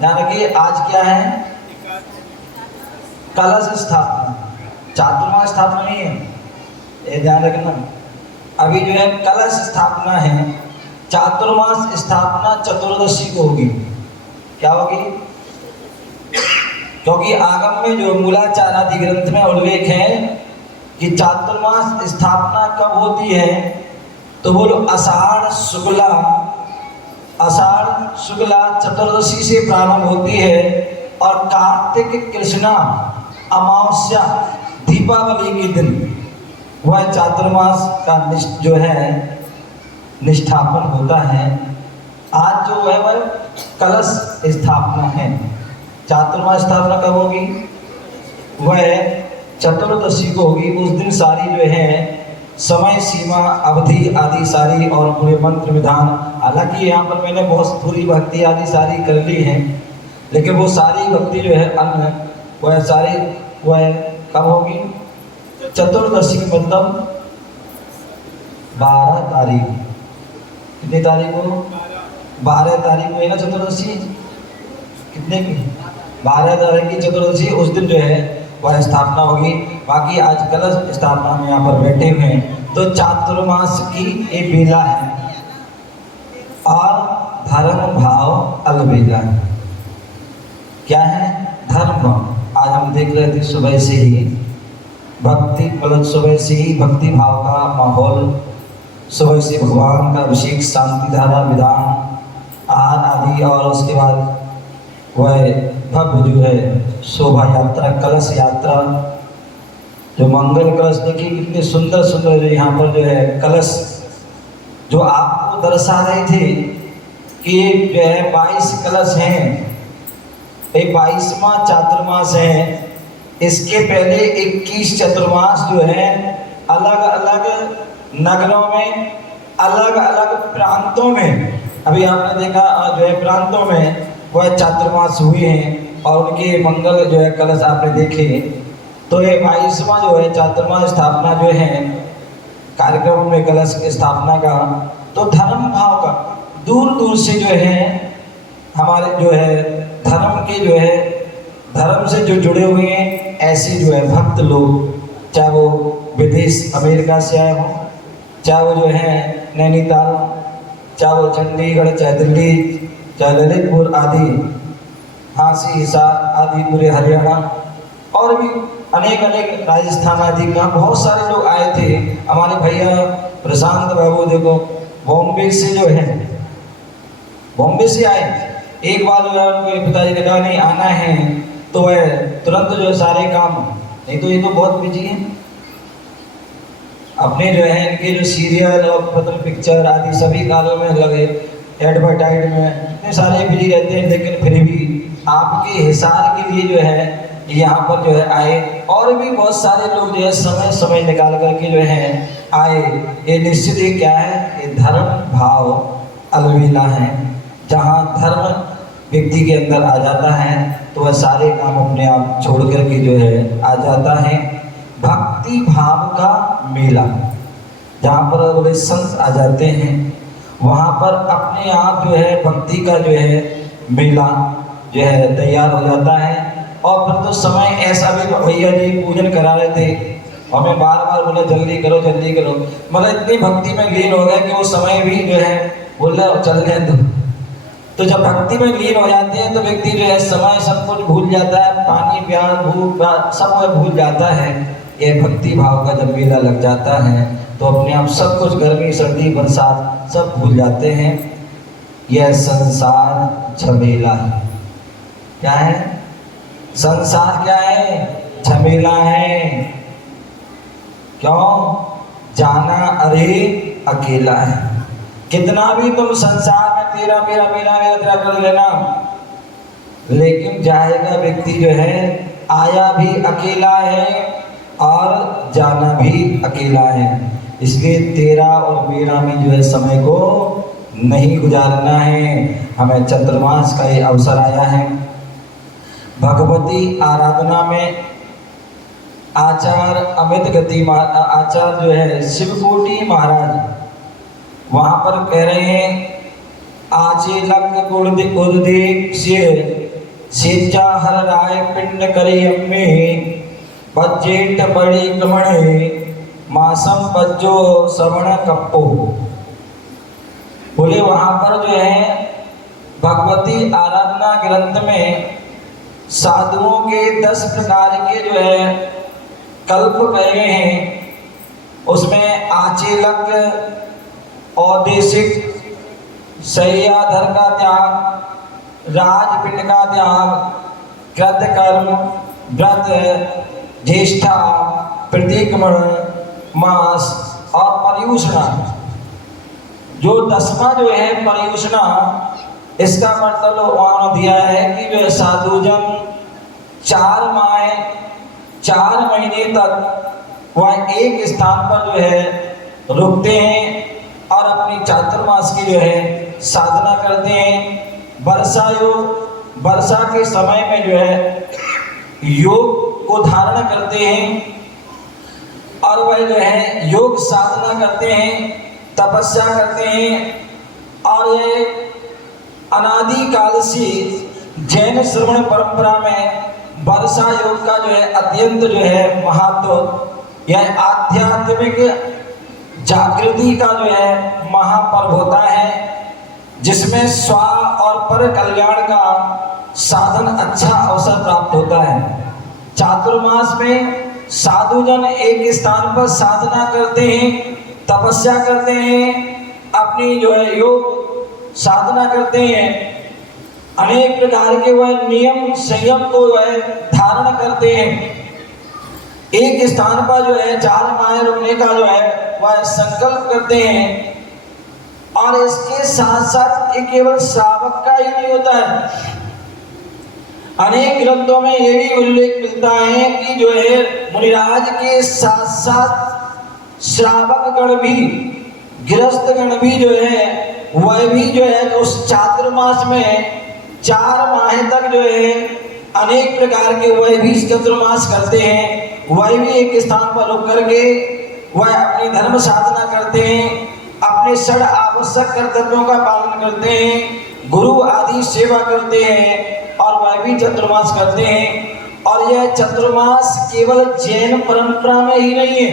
ध्यान रखिए आज क्या है? कलश स्थापना, चातुर्मास स्थापना नहीं है, ये ध्यान रखना। अभी जो है कलश स्थापना है, चातुर्मास स्थापना चतुर्दशी को होगी। क्या होगी? क्योंकि आगम में जो मूलाचार आदि ग्रंथ में उल्लेख है कि चातुर्मास स्थापना कब होती है, तो बोलो आषाढ़ शुक्ला चतुर्दशी से प्रारंभ होती है, और कार्तिक कृष्णा अमावस्या दीपावली के दिन वह चातुर्मास का जो है निष्ठापन होता है। आज जो है वह कलश स्थापना है। चातुर्मास स्थापना कब होगी? वह चतुर्दशी को होगी। उस दिन सारी जो है समय सीमा अवधि आदि सारी और पूरे मंत्र विधान, हालांकि यहाँ पर मैंने बहुत पूरी भक्ति आदि सारी कर ली है, लेकिन वो सारी भक्ति जो है अन्य वह सारी वह कब होगी? चतुर्दशी मतलब 12 तारीख। कितनी तारीख को? 12 तारीख को है ना चतुर्दशी। कितने की? 12 तारीख की चतुर्दशी, उस दिन जो है वह स्थापना होगी। बाकी आज कलश स्थापना में यहाँ पर बैठे हुए हैं, तो चातुर्मास की ये बेला है, और धर्म भाव अलबेला है। क्या है? धर्म भाव। आज हम देख रहे थे सुबह से ही भक्ति, मतलब सुबह से ही भक्ति भाव का माहौल, सुबह से भगवान का अभिषेक, शांति धारा विधान आहार आदि, और उसके बाद वह भव्य जो है शोभा यात्रा, कलश यात्रा, जो मंगल कलश, देखिए कितने सुंदर सुंदर जो यहाँ पर जो है कलश जो आपको दर्शा रहे थे कि जो है 22 कलश हैं, ये 22वां चातुर्मास है। इसके पहले 21 चतुर्मास जो है अलग अलग नगरों में, अलग अलग प्रांतों में, अभी आपने देखा जो है प्रांतों में वह चातुर्मास हुए हैं, और उनके मंगल जो है कलश आपने देखे। तो ये 22वां जो है चातुर्मास स्थापना जो है कार्यक्रम में कलश की स्थापना का, तो धर्म भाव का दूर दूर से जो है हमारे जो है धर्म के जो है धर्म से जो जुड़े हुए हैं ऐसे जो है भक्त लोग, चाहे वो विदेश अमेरिका से आए हों, चाहे वो जो है नैनीताल, चाहे वो चंडीगढ़, चाहे दिल्ली, चाहे ललितपुर आदि, झांसी, हिसार आदि, पूरे हरियाणा और भी अनेक अनेक राजस्थान आदि का बहुत सारे लोग आए थे। हमारे भैया प्रशांत बाबू देखो बॉम्बे से जो है, बॉम्बे से आए। एक बार जो है उनके पिताजी ने कहा नहीं आना है, तो वह तुरंत जो है सारे काम, नहीं तो ये तो बहुत बिजी है अपने जो है इनके जो सीरियल और पत्र पिक्चर आदि सभी कालों में लगे, एडवर्टाइज में इतने सारे बिजी रहते हैं, लेकिन फिर भी आपके हिसार के लिए जो है यहाँ पर जो है आए। और भी बहुत सारे लोग जो है समय समय निकाल करके जो है आए। ये निश्चित ही क्या है, ये धर्म भाव अलविदा है। जहाँ धर्म व्यक्ति के अंदर आ जाता है तो वह सारे काम अपने आप छोड़ करके जो है आ जाता है। भक्ति भाव का मेला, जहाँ पर बड़े संत आ जाते हैं, वहाँ पर अपने आप जो है भक्ति का जो है मेला जो है तैयार हो जाता है। और फिर तो समय ऐसा भी, भैया जी पूजन करा रहे थे और मैं बार बार बोला जल्दी करो जल्दी करो, मतलब इतनी भक्ति में लीन हो गया कि वो समय भी जो है बोल रहे चल जाए। तो जब भक्ति में लीन हो जाते हैं तो व्यक्ति जो है समय सब कुछ भूल जाता है, पानी प्यास भूख सब वह भूल जाता है। यह भक्ति भाव का जब मेला लग जाता है तो अपने आप सब कुछ, गर्मी सर्दी बरसात सब भूल जाते हैं। यह संसार झमेला है। क्या है? संसार क्या है? झमेला है। क्यों? जाना अरे अकेला है। कितना भी तुम संसार में तेरा मेरा मेरा मेरा तेरा कर लेना, लेकिन जाएगा व्यक्ति जो है, आया भी अकेला है और जाना भी अकेला है। इसलिए तेरा और मेरा में जो है समय को नहीं गुजारना है। हमें चंद्रमास का ये अवसर आया है। भगवती आराधना में आचार्य अमित गति आचार्य जो है शिवकोटि महाराज वहाँ पर कह रहे हैं, आचे लग गुरुदेव सेचा हर राय पिंड करे अम्मे बजेट बड़ी कमणे मासम बज्जो श्रवण कप्पो। बोले वहाँ पर जो है भगवती आराधना ग्रंथ में साधुओं के 10 प्रकार के जो है कल्प कहे गए हैं। उसमें आचेलक, औदेशिक, शय्याधर का त्याग, राजपिंड का त्याग, कृतकर्म, व्रत, ज्येष्ठा, प्रतिक्रमण, मास और पर्युषणा। जो 10वां जो है पर्युषणा, इसका मतलब वहाँ दिया है कि जो साधुजन 4 महीने तक वह एक स्थान पर जो है रुकते हैं और अपनी चातुर्मास की जो है साधना करते हैं। वर्षा के समय में जो है योग को धारण करते हैं और वह जो है योग साधना करते हैं, तपस्या करते हैं। और यह अनादि काल से जैन श्रवण परंपरा में वर्षा योग का जो है अत्यंत जो है महत्व, यह आध्यात्मिक जागृति का जो है महापर्व होता है, जिसमें स्व और पर कल्याण का साधन अच्छा अवसर प्राप्त होता है। चातुर्मास में साधुजन एक स्थान पर साधना करते हैं, तपस्या करते हैं, अपनी जो है योग साधना करते हैं, अनेक प्रकार के वह नियम संयम को वह धारण करते हैं। एक स्थान पर जो है 4 माह रुकने का जो है वह संकल्प करते हैं। और इसके साथ साथ ये केवल श्रावक का ही नहीं होता है, अनेक ग्रंथों में ये भी उल्लेख मिलता है कि जो है मुनिराज के साथ साथ श्रावक गण भी, गृहस्थ गण भी जो है वह भी जो है उस चातुर्मास में 4 माह तक जो है अनेक प्रकार के वह भी चतुर्मास करते हैं। वह भी एक स्थान पर रुक करके वह अपनी धर्म साधना करते हैं, अपने षड आवश्यक कर्तव्यों का पालन करते हैं, गुरु आदि सेवा करते हैं और वह भी चतुर्मास करते हैं। और यह चतुर्मास केवल जैन परंपरा में ही नहीं है,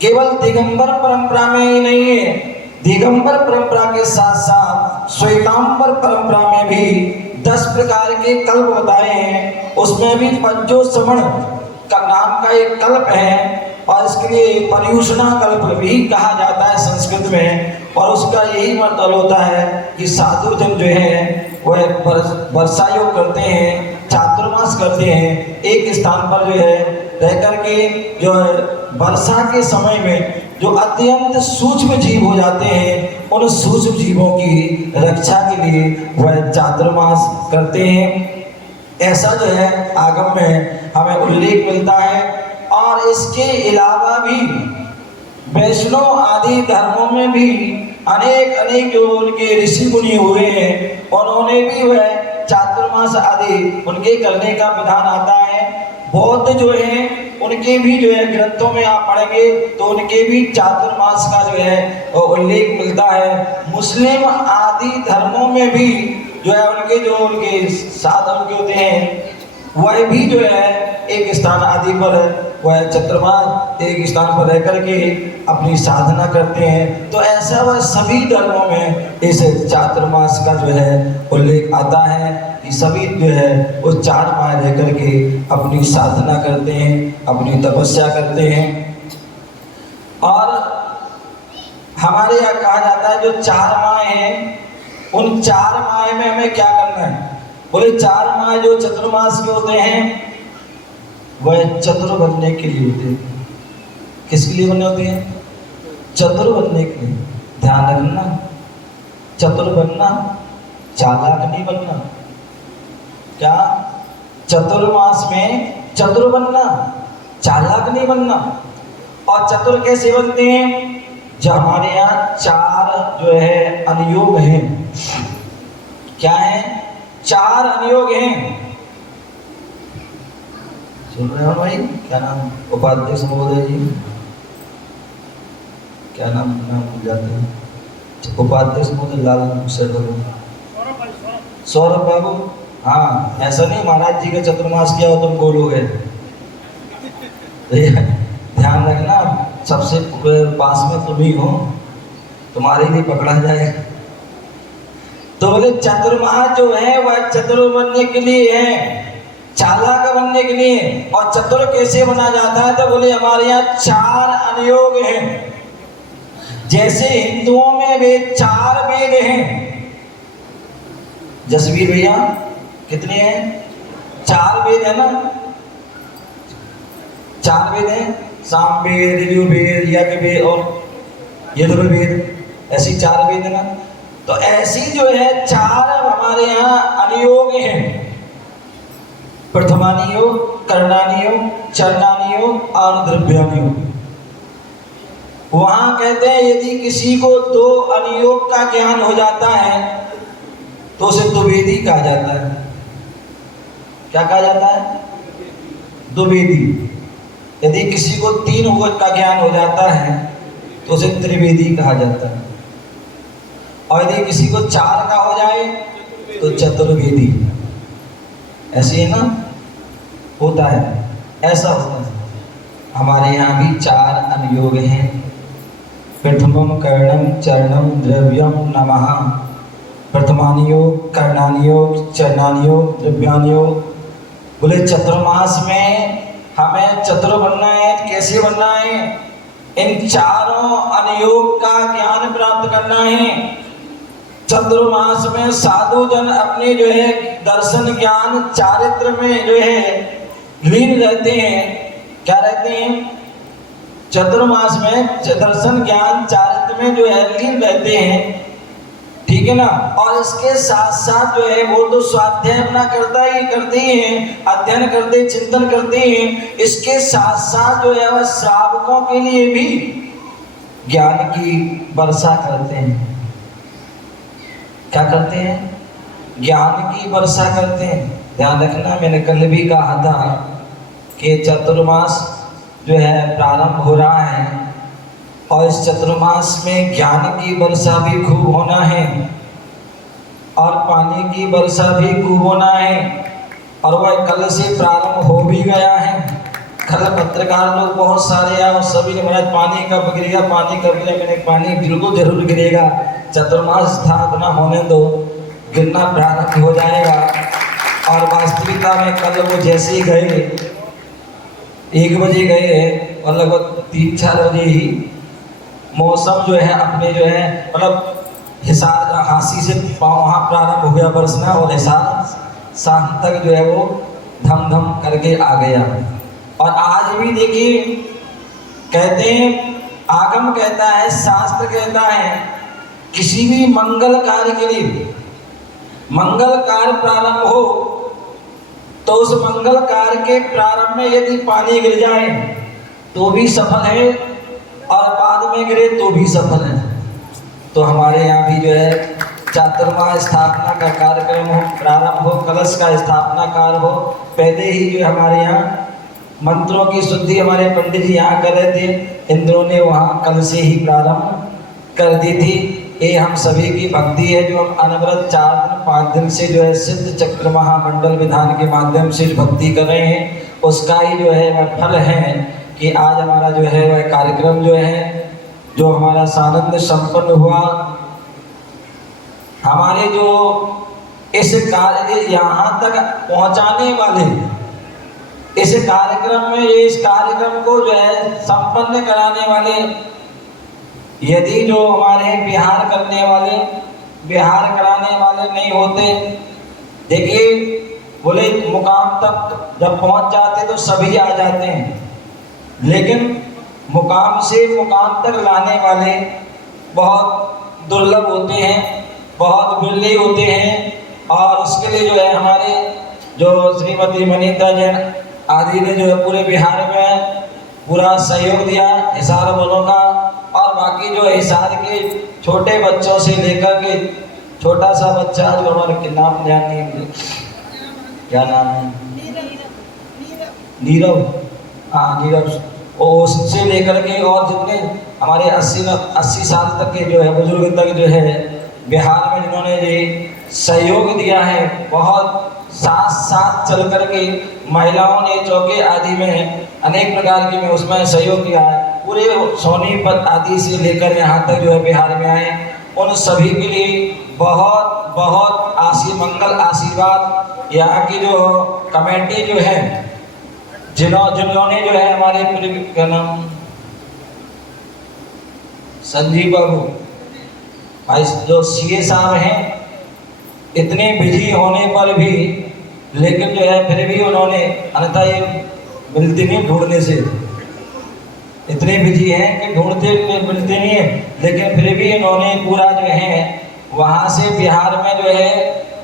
केवल दिगंबर परंपरा में ही नहीं है, दिगंबर परंपरा के साथ साथ श्वेतांबर परंपरा में भी 10 प्रकार के कल्प बताए हैं। उसमें भी पंचो श्रवण का नाम का एक कल्प है और इसके लिए पर्युषणा कल्प भी कहा जाता है संस्कृत में। और उसका यही मतलब होता है कि साधु जन जो है वह वर्षा योग करते हैं, चातुर्मास करते हैं, एक स्थान पर जो है रह करके जो है वर्षा के समय में जो अत्यंत सूक्ष्म जीव हो जाते हैं उन सूक्ष्म जीवों की रक्षा के लिए वह चातुर्मास करते हैं। ऐसा जो है आगम में हमें उल्लेख मिलता है। और इसके अलावा भी वैष्णव आदि धर्मों में भी अनेक जो उनके ऋषि मुनि हुए हैं उन्होंने भी वह चातुर्मास आदि उनके करने का विधान आता है। बौद्ध जो है उनके भी जो है ग्रंथों में आप पढ़ेंगे तो उनके भी चातुर्मास का जो है उल्लेख मिलता है। मुस्लिम आदि धर्मों में भी जो है उनके साधन के होते हैं वह भी जो है एक स्थान आदि पर वह चातुर्मास एक स्थान पर रह करके अपनी साधना करते हैं। तो ऐसा वह सभी धर्मों में इस चातुर्मास का जो है उल्लेख आता है कि सभी जो है वो 4 माह रह करके अपनी साधना करते हैं, अपनी तपस्या करते हैं। और हमारे यहाँ कहा जाता है जो 4 माह हैं उन 4 माह में हमें क्या करना है। बोले 4 माह जो चतुर्मास के होते हैं वह चतुर बनने के लिए होते हैं। किसके लिए बने होते हैं? चतुर बनने के लिए। ध्यान रखना, चतुर बनना, चालाक नहीं बनना। क्या? चतुर्मास में चतुर बनना, चालाक नहीं बनना। और चतुर कैसे बनते हैं? जो हमारे यहाँ 4 जो है अनुयोग हैं। क्या है? 4 अनुयोग हैं। सुन रहे हो भाई? क्या नाम? उपाध्यक्ष महोदय जी, क्या नाम भूल जाते हैं। उपाध्यक्ष महोदय लाल सौरभ बाबू। हाँ, ऐसा नहीं महाराज जी का चतुर्मास किया हो तुम गोल हो गए। ध्यान रखना, सबसे पास में तुम ही हो, तुम्हारे लिए पकड़ा जाए। तो बोले चतुर्मास जो है वह चतुर बनने के लिए है, चालाक बनने के लिए। और चतुर कैसे बना जाता है? तो बोले हमारे यहाँ 4 अनुयोग हैं। जैसे हिंदुओं में वे 4 वेद हैं। जसवीर भैया कितने हैं? 4 वेद है ना? 4 वेद हैं, सामवेद, ऋग्वेद, यजुर्वेद और यजुर्वेद, ऐसी 4 वेद है ना। तो ऐसी जो है 4 हमारे यहाँ अनुयोग हैं। प्रथमानी योग, करणानी योग, चरणानी योग और द्रव्यानी योग। वहां कहते हैं यदि किसी को 2 अनुयोग का ज्ञान हो जाता है तो उसे द्विवेदी कहा जाता है। क्या कहा जाता है? द्विवेदी। यदि किसी को 3 योग का ज्ञान हो जाता है तो उसे त्रिवेदी कहा जाता है। और यदि किसी को 4 का हो जाए तो चतुर्वेदी। ऐसे है ना, होता है, ऐसा होता है। हमारे यहाँ भी 4 अनुयोग हैं। प्रथमम कर्णम चरणम द्रव्यम नमः। प्रथमानी योग, कर्णानी योग, चरणानी योग, द्रव्यानी योग। बोले चतुर्मास में हमें चतुर बनना है। कैसे बनना है? इन 4 अनुयोग का ज्ञान प्राप्त करना है। चतुर्मास में साधु जन अपने जो है दर्शन ज्ञान चारित्र में जो है लीन रहते हैं। क्या रहते हैं? चतुर्मास में दर्शन ज्ञान चारित्र में जो है लीन रहते हैं। ठीक है ना। और इसके साथ साथ जो है वो तो स्वाध्याय अपना करते ही हैं, अध्ययन करते, चिंतन करते हैं। इसके साथ साथ जो है वह श्रावकों के लिए भी ज्ञान की वर्षा करते हैं। क्या करते हैं? ज्ञान की वर्षा करते हैं। ध्यान रखना, मैंने कल भी कहा था कि चतुर्मास जो है प्रारंभ हो रहा है और इस चतुर्मास में ज्ञान की वर्षा भी खूब होना है और पानी की वर्षा भी खूब होना है। और वह कल से प्रारंभ हो भी गया है। कल पत्रकार लोग बहुत सारे आए और सभी ने बोला पानी कब गिरेगा, पानी कब गिरेगा। मैंने पानी बिल्कुल जरूर गिरेगा। चतुर्मास था इतना होने दो, गिरना प्रारंभ हो जाएगा। और वास्तविकता में कल वो जैसे ही गए 1 बजे गए और लगभग 3-4 बजे ही मौसम जो है अपने जो है मतलब हिसार हांसी से वहाँ प्रारंभ हो गया बरसना और हिसार शाम तक जो है वो धम धम करके आ गया। और आज भी देखिए कहते हैं, आगम कहता है, शास्त्र कहता है, किसी भी मंगल कार्य के लिए मंगल कार्य प्रारंभ हो तो उस मंगल कार्य के प्रारंभ में यदि पानी गिर जाए तो भी सफल है और बाद में गिरे तो भी सफल है। तो हमारे यहाँ भी जो है चातुर्माह स्थापना का कार्यक्रम हो, प्रारंभ हो, कलश का स्थापना कार्य हो, पहले ही जो हमारे यहाँ मंत्रों की शुद्धि हमारे पंडित जी यहाँ कर रहे थे, इंद्रों ने वहाँ कल से ही प्रारंभ कर दी थी। ये हम सभी की भक्ति है जो हम अनवरत 4 दिन 5 दिन से जो है सिद्ध चक्र महामंडल विधान के माध्यम से भक्ति कर रहे हैं, उसका ही जो है वह फल है कि आज हमारा जो है वह कार्यक्रम जो है जो हमारा सानंद संपन्न हुआ। हमारे जो इस कार्य यहाँ तक पहुँचाने वाले, इस कार्यक्रम में इस कार्यक्रम को जो है संपन्न कराने वाले, यदि जो हमारे बिहार करने वाले, बिहार कराने वाले नहीं होते, देखिए बोले मुकाम तक जब पहुंच जाते तो सभी आ जाते हैं, लेकिन मुकाम से मुकाम तक लाने वाले बहुत दुर्लभ होते हैं, बहुत बिरले होते हैं। और उसके लिए जो है हमारे जो श्रीमती मनीता जैन आदि ने जो है पूरे बिहार में पूरा सहयोग दिया हिसार वालों का, और बाकी जो हिसार के छोटे बच्चों से लेकर के छोटा सा बच्चा जो हमारे के नाम ध्यान नहीं है, क्या नाम है, नीरव, हाँ नीरव, और उससे लेकर के और जितने हमारे 80 साल तक के जो है बुजुर्ग तक जो है बिहार में जिन्होंने ये सहयोग दिया है, बहुत साथ साथ चल कर के महिलाओं ने चौके आदि में अनेक प्रकार की में उसमें सहयोग किया है। पूरे सोनीपत आदि से लेकर यहाँ तक जो है बिहार में आए, उन सभी के लिए बहुत बहुत मंगल आशीर्वाद। यहाँ की जो कमेटी जो है जिन्होंने जो है हमारे क्या नाम संजीव बाबू भाई जो सीए साहब हैं, इतने बिजी होने पर भी लेकिन जो है फिर भी उन्होंने अन्यथा ये मिलती नहीं ढूंढने से, इतने बिजी हैं कि ढूंढते मिलते नहीं है, लेकिन फिर भी इन्होंने पूरा जो है वहाँ से बिहार में जो है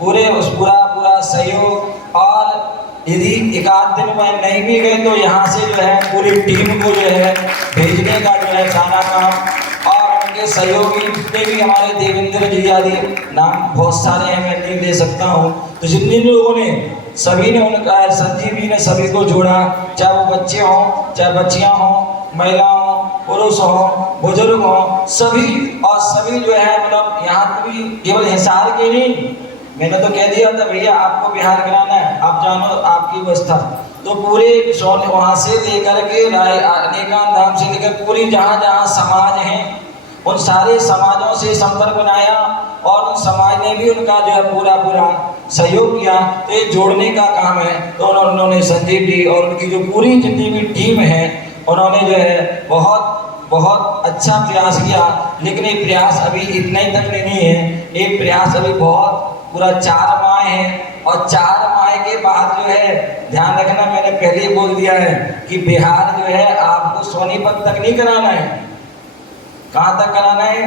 पूरा सहयोग। और यदि एक आध दिन में नहीं भी गए तो यहाँ से जो है पूरी टीम को जो है भेजने का जो है सारा काम। और उनके सहयोगी जितने भी हमारे देवेंद्र जी आदि नाम बहुत सारे हैं, मैं नहीं ले सकता हूँ, तो जितने लोगों ने सभी ने उनका संजीव जी ने सभी को जोड़ा, चाहे वो बच्चे हों चाहे बच्चियाँ हों, महिला हों, पुरुष हों, बुजुर्ग हों, सभी। और सभी जो है मतलब यहाँ भी केवल हिसार के नहीं, मैंने तो कह दिया था भैया आपको बिहार कराना है, आप जानो तो आपकी व्यवस्था, तो पूरे वहाँ से लेकर के अनेकांत धाम से लेकर पूरी जहाँ जहाँ समाज हैं उन सारे समाजों से संपर्क बनाया, और उन समाज ने भी उनका जो है पूरा सहयोग किया। तो ये जोड़ने का काम है। तो उन्होंने संजीव जी और उनकी जो पूरी जितनी भी टीम है उन्होंने जो है बहुत अच्छा प्रयास किया। लेकिन ये प्रयास अभी इतना ही तक नहीं है, ये प्रयास अभी बहुत पूरा 4 माह है, और 4 माह के बाद जो है ध्यान रखना, मैंने पहले ही बोल दिया है कि बिहार जो है आपको सोनीपत तक नहीं कराना है। कहाँ तक कराना है?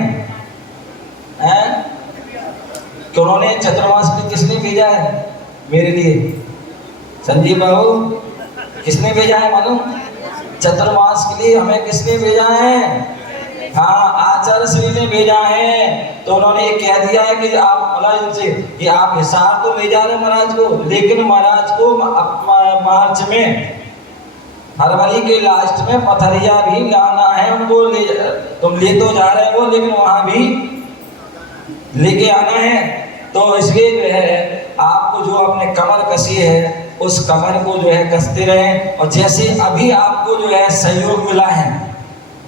कि उन्होंने चतुर्मास में किसने भेजा है मेरे लिए? संजीव बाबू किसने भेजा है मालूम? चतुर्मास के लिए हमें किसने भेजा है? हाँ, आचार्य श्री ने भेजा है। तो उन्होंने ये कह दिया है कि आप महाराज से कि आप हिसार तो ले जा रहे महाराज को, लेकिन महाराज को मार्च में फरवरी के लास्ट में पथरिया भी लाना है उनको। तुम ले तो जा रहे हो लेकिन वहाँ भी लेके आना है। तो इसलिए जो है आपको जो अपने कमर कसी है उस कमर को जो है कसते रहें। और जैसे अभी आपको जो है सहयोग मिला है,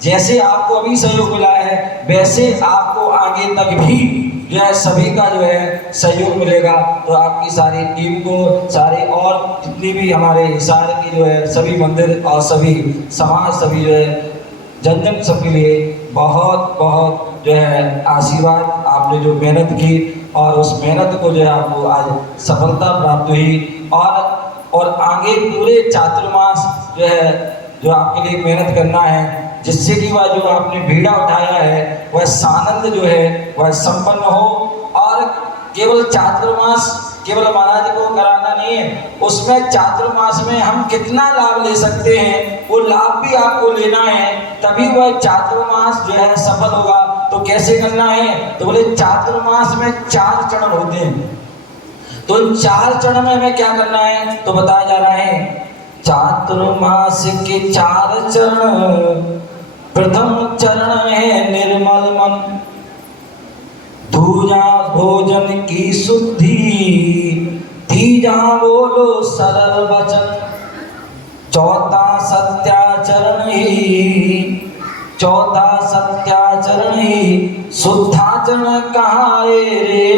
जैसे आपको अभी सहयोग मिला है, वैसे आपको आगे तक भी जो है सभी का जो है सहयोग मिलेगा। तो आपकी सारी टीम को, सारे और जितनी भी हमारे हिसार की जो है सभी मंदिर और सभी समाज, सभी जो है जन सबके लिए बहुत बहुत जो है आशीर्वाद, आपने जो मेहनत की और उस मेहनत को जो है आपको आज सफलता प्राप्त हुई। और आगे पूरे चातुर्मास जो है जो आपके लिए मेहनत करना है, जिससे कि वह जो आपने बीड़ा उठाया है वह सानंद जो है वह संपन्न हो। और केवल चातुर्मास केवल महाराज को कराना नहीं है, उसमें चातुर्मास में हम कितना लाभ ले सकते हैं वो लाभ भी आपको लेना है, तभी वह चातुर्मास जो है सफल होगा। तो कैसे करना है? तो बोले चातुर्मास में 4 चरण होते हैं, तो इन 4 चरण में हमें क्या करना है तो बताया जा रहा है। चातुर्मास के 4 चरण, प्रथम चरण है निर्मल मन, दूजा भोजन की शुद्धि, तीजा बोलो सरल वचन, चौथा सत्याचरण ही शुद्धाचरण कहाए रे,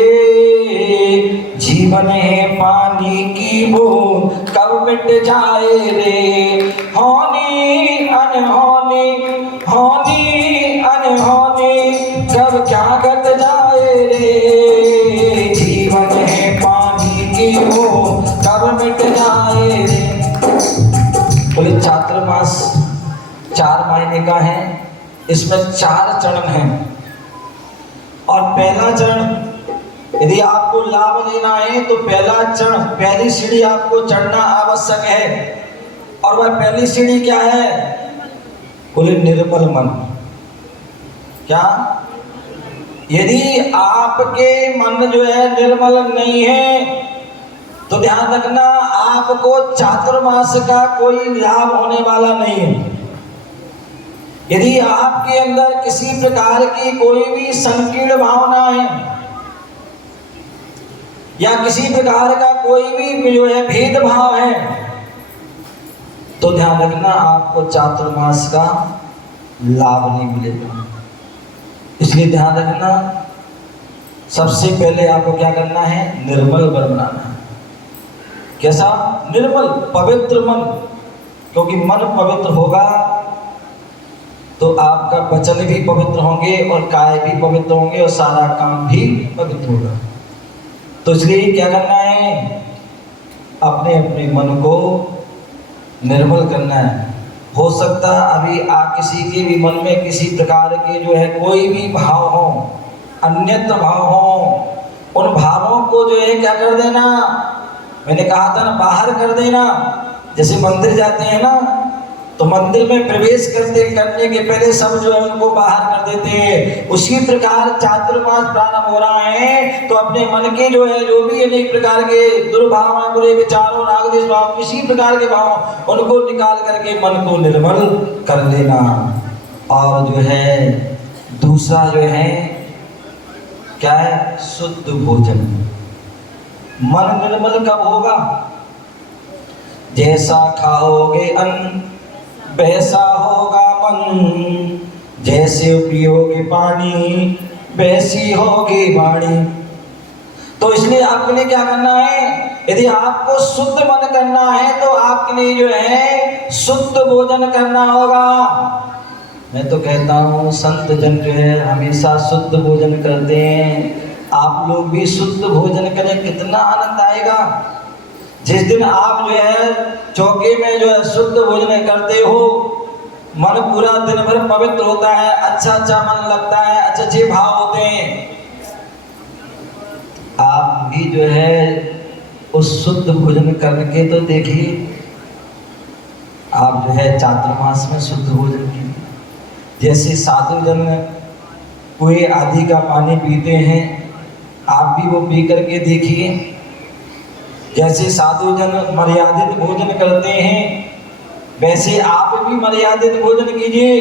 जीवन है पानी की बूंद कब मिट जाए रे, होनी अनहोनी होनी अनहोनी कब क्या घट जाए रे, जीवन है पानी की बूंद कब मिट जाए रे। बोले चातुर्मास 4 महीने का है, इसमें 4 चरण हैं। और पहला चरण यदि आपको लाभ लेना है तो पहला चरण, पहली सीढ़ी आपको चढ़ना आवश्यक है। और वह पहली सीढ़ी क्या है? बोले निर्मल मन। क्या? यदि आपके मन जो है निर्मल नहीं है तो ध्यान रखना आपको चातुर्मास का कोई लाभ होने वाला नहीं है। यदि आपके अंदर किसी प्रकार की कोई भी संकीर्ण भावना है या किसी प्रकार का कोई भी जो है भेदभाव है तो ध्यान रखना आपको चातुर्मास का लाभ नहीं मिलेगा। इसलिए ध्यान रखना सबसे पहले आपको क्या करना है? निर्मल मन बनाना है। कैसा? निर्मल पवित्र मन, क्योंकि मन पवित्र होगा तो आपका वचन भी पवित्र होंगे और काय भी पवित्र होंगे और सारा काम भी पवित्र होगा। तो इसलिए क्या करना है? अपने अपने मन को निर्मल करना है। हो सकता अभी किसी के भी मन में किसी प्रकार के जो है कोई भी भाव हो, अन्यत्र भाव हो, उन भावों को जो है क्या कर देना, मैंने कहा था ना, बाहर कर देना। जैसे मंदिर जाते हैं ना तो मंदिर में प्रवेश करने के पहले सब जो है उनको बाहर कर देते हैं। उसी प्रकार चातुर्मास प्रारंभ हो रहा है तो अपने मन के जो है जो भी अनेक प्रकार के दुर्भावना, बुरे विचारों, रागद्वेष भाव, किसी प्रकार के भाव उनको निकाल करके मन को निर्मल कर लेना। और जो है दूसरा जो है क्या है? शुद्ध भोजन। मन निर्मल कब होगा? जैसा खाओगे अन्न वैसा होगा मन, जैसे पियोगे पानी वैसी होगी वाणी। तो इसलिए आपके लिए क्या करना है? यदि आपको शुद्ध मन करना है तो आपके लिए जो है शुद्ध भोजन करना होगा। मैं तो कहता हूँ संत जन जो है हमेशा शुद्ध भोजन करते हैं। आप लोग भी शुद्ध भोजन करें, कितना आनंद आएगा। जिस दिन आप जो है चौके में जो है शुद्ध भोजन करते हो, मन पूरा दिन भर पवित्र होता है, अच्छा अच्छा मन लगता है, अच्छे अच्छे भाव होते हैं। आप भी जो है उस शुद्ध भोजन करके तो देखिए, आप जो है चातुर्मास में शुद्ध भोजन कीजिए। जैसे साधु जन कुएं आदि का पानी पीते हैं, आप भी वो पी करके देखिए। जैसे साधु जन मर्यादित भोजन करते हैं वैसे आप भी मर्यादित भोजन कीजिए,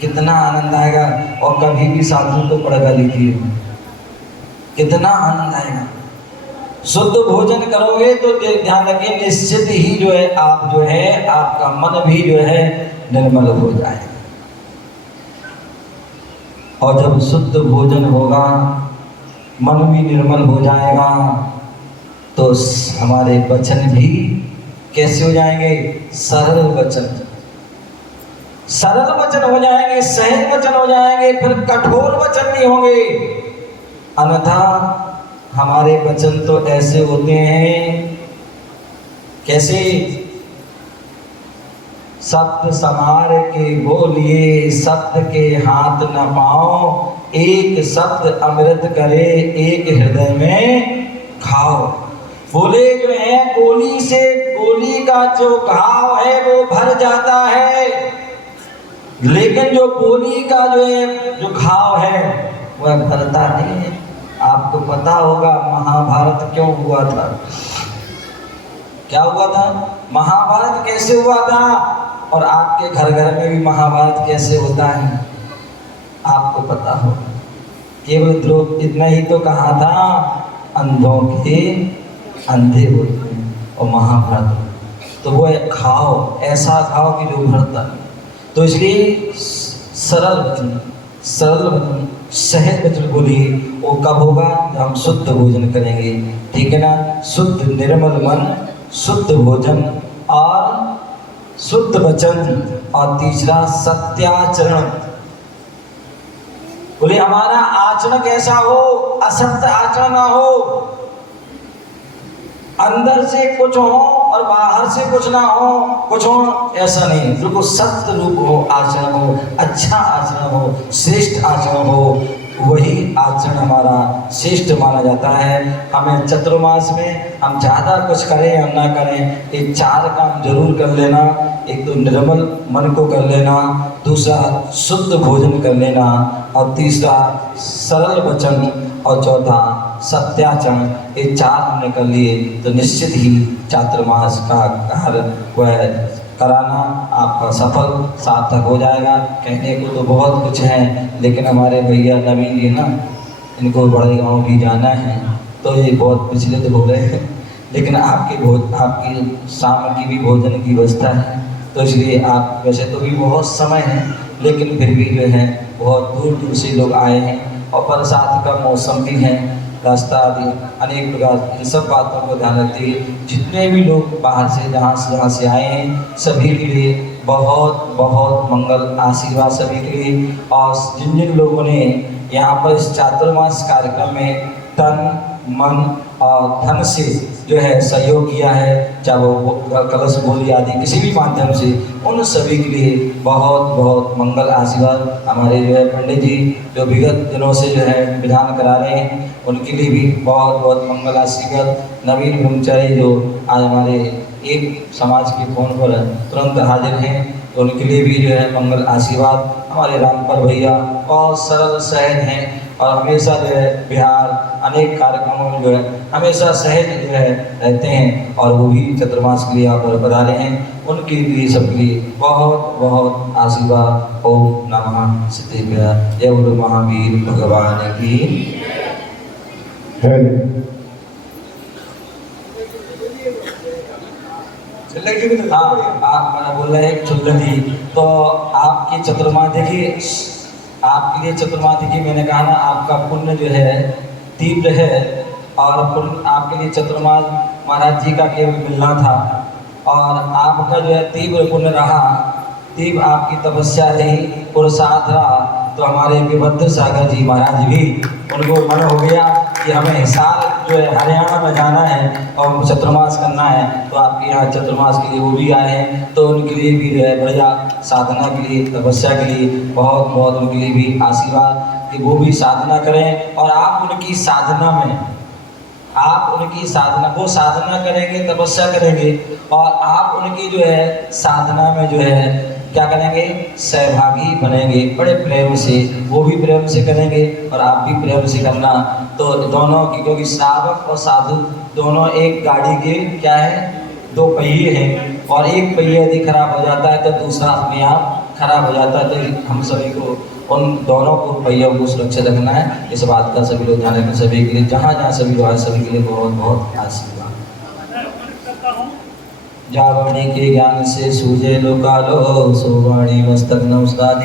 कितना आनंद आएगा। और कभी भी साधु को पड़गा लीजिए, कितना आनंद आएगा। शुद्ध भोजन करोगे तो ध्यान रखिए निश्चित ही जो है आप जो है आपका मन भी जो है निर्मल हो जाएगा। और जब शुद्ध भोजन होगा, मन भी निर्मल हो जाएगा, तो हमारे वचन भी कैसे हो जाएंगे? सरल वचन। सरल वचन हो जाएंगे, सहज वचन हो जाएंगे, फिर कठोर वचन नहीं होंगे। अन्यथा हमारे वचन तो ऐसे होते हैं, कैसे? सत्य समार के बोलिए, सत्य के हाथ न पाओ, एक शब्द अमृत करे, एक हृदय में खाओ। बोले जो है गोली से, गोली का जो घाव है वो भर जाता है, लेकिन जो बोली का जो है जो घाव है वह भरता नहीं है। आपको पता होगा महाभारत क्यों हुआ था? क्या हुआ था? महाभारत कैसे हुआ था? और आपके घर घर में भी महाभारत कैसे होता है आपको पता हो। केवल द्रोपदी इतना ही तो कहा था, अंधों के अंधे होते हैं। और महाभारत तो वो एक घाव, ऐसा घाव कि जो भरता। तो इसलिए सरल वचन, सरल वचन, सहज वचन बोलिए। वो कब होगा? जब हम शुद्ध भोजन करेंगे, ठीक है ना? शुद्ध निर्मल मन, शुद्ध भोजन और शुद्ध वचन, और तीसरा सत्याचरण। बोले हमारा आचरण कैसा हो? असत्य आचरण ना हो, अंदर से कुछ हो और बाहर से कुछ ना हो, कुछ हो ऐसा नहीं, बिल्कुल सत्य रूप हो, आचरण हो, अच्छा आचरण हो, श्रेष्ठ आचरण हो, वही आचरण हमारा श्रेष्ठ माना जाता है। हमें चतुर्मास में हम ज़्यादा कुछ करें या ना करें, ये 4 काम जरूर कर लेना। एक तो निर्मल मन को कर लेना, दूसरा शुद्ध भोजन कर लेना, और तीसरा सरल वचन, और चौथा सत्याचरण। ये 4 हमने कर लिए तो निश्चित ही चातुर्मास का कार्य वह कराना आपका सफल सार्थक हो जाएगा। कहने को तो बहुत कुछ है, लेकिन हमारे भैया नवीन जी ना, इनको बड़े गांव भी जाना है, तो ये बहुत विचलित हो रहे हैं। लेकिन आपकी शाम की भी भोजन की व्यवस्था है, तो इसलिए आप, वैसे तो भी बहुत समय है, लेकिन फिर भी जो है बहुत दूर दूर से लोग आए हैं, और बरसात का मौसम भी है, रास्ता आदि अनेक प्रकार, इन सब बातों को ध्यान रखते हुए जितने भी लोग बाहर से जहाँ से आए हैं, सभी के लिए बहुत बहुत मंगल आशीर्वाद सभी के लिए। और जिन जिन लोगों ने यहाँ पर इस चातुर्मास कार्यक्रम में तन मन और धन से जो है सहयोग किया है, चाहे वो कलश बोली आदि किसी भी माध्यम से, उन सभी के लिए बहुत बहुत मंगल आशीर्वाद। हमारे जो है पंडित जी जो विगत दिनों से जो है विधान करा रहे हैं, उनके लिए भी बहुत बहुत मंगल आशीर्वाद। नवीन ब्रह्मचारी जो आज हमारे एक समाज के फोन पर तुरंत हाजिर हैं, तो उनके लिए भी जो है मंगल आशीर्वाद। हमारे रामपाल भैया बहुत सरल सहज हैं, और हमेशा जो है बिहार अनेक कार्यक्रमों में जो है हमेशा सहज जो है रहते हैं, और वो भी चतुर्मास के लिए यहाँ पर पधारे हैं। उनके लिए सबके लिए बहुत बहुत आशीर्वाद। ओम नमः सिद्धेभ्यः। जय बोलो महावीर भगवान की। हाँ, आप मैंने बोल रहे हैं चुल्लधी, तो आपकी चतुर्मास देखिए, आपके लिए चतुर्मास देखिए, मैंने कहा ना आपका पुण्य जो है तीव्र है, और पुण्य आपके लिए चतुर्मास महाराज जी का केवल मिलना था, और आपका जो है तीव्र पुण्य रहा, तीव्र आपकी तपस्या रही, पुरुषार्थ रहा। तो हमारे विभद्र सागर जी महाराज भी, उनको मन हो गया कि हमें हिसार जो है हरियाणा में जाना है और चतुर्मास करना है, तो आपके यहाँ चतुर्मास के लिए वो भी आए हैं। तो उनके लिए भी जो है बढ़िया साधना के लिए, तपस्या के लिए बहुत बहुत उनके लिए भी आशीर्वाद कि वो भी साधना करें, और आप उनकी साधना में, आप उनकी साधना, वो साधना करेंगे, तपस्या करेंगे, और आप उनकी जो है साधना में जो है क्या करेंगे, सहभागी बनेंगे बड़े प्रेम से। वो भी प्रेम से करेंगे और आप भी प्रेम से करना। तो दोनों की, क्योंकि श्रावक और साधु दोनों एक गाड़ी के क्या है, 2 पहिए हैं, और एक पहिया यदि खराब हो जाता है तो दूसरा अपने आप खराब हो जाता है। तो हम सभी को उन दोनों को पहियों को सुरक्षित रखना है, इस बात का सभी लोग ध्यान रखें। सभी के लिए जहाँ जहाँ सभी लोग, सभी के लिए बहुत बहुत आशीर्वाद। जावणी के ज्ञान से सूझे लोकालो, सोवाणी मस्तक नमस्कार।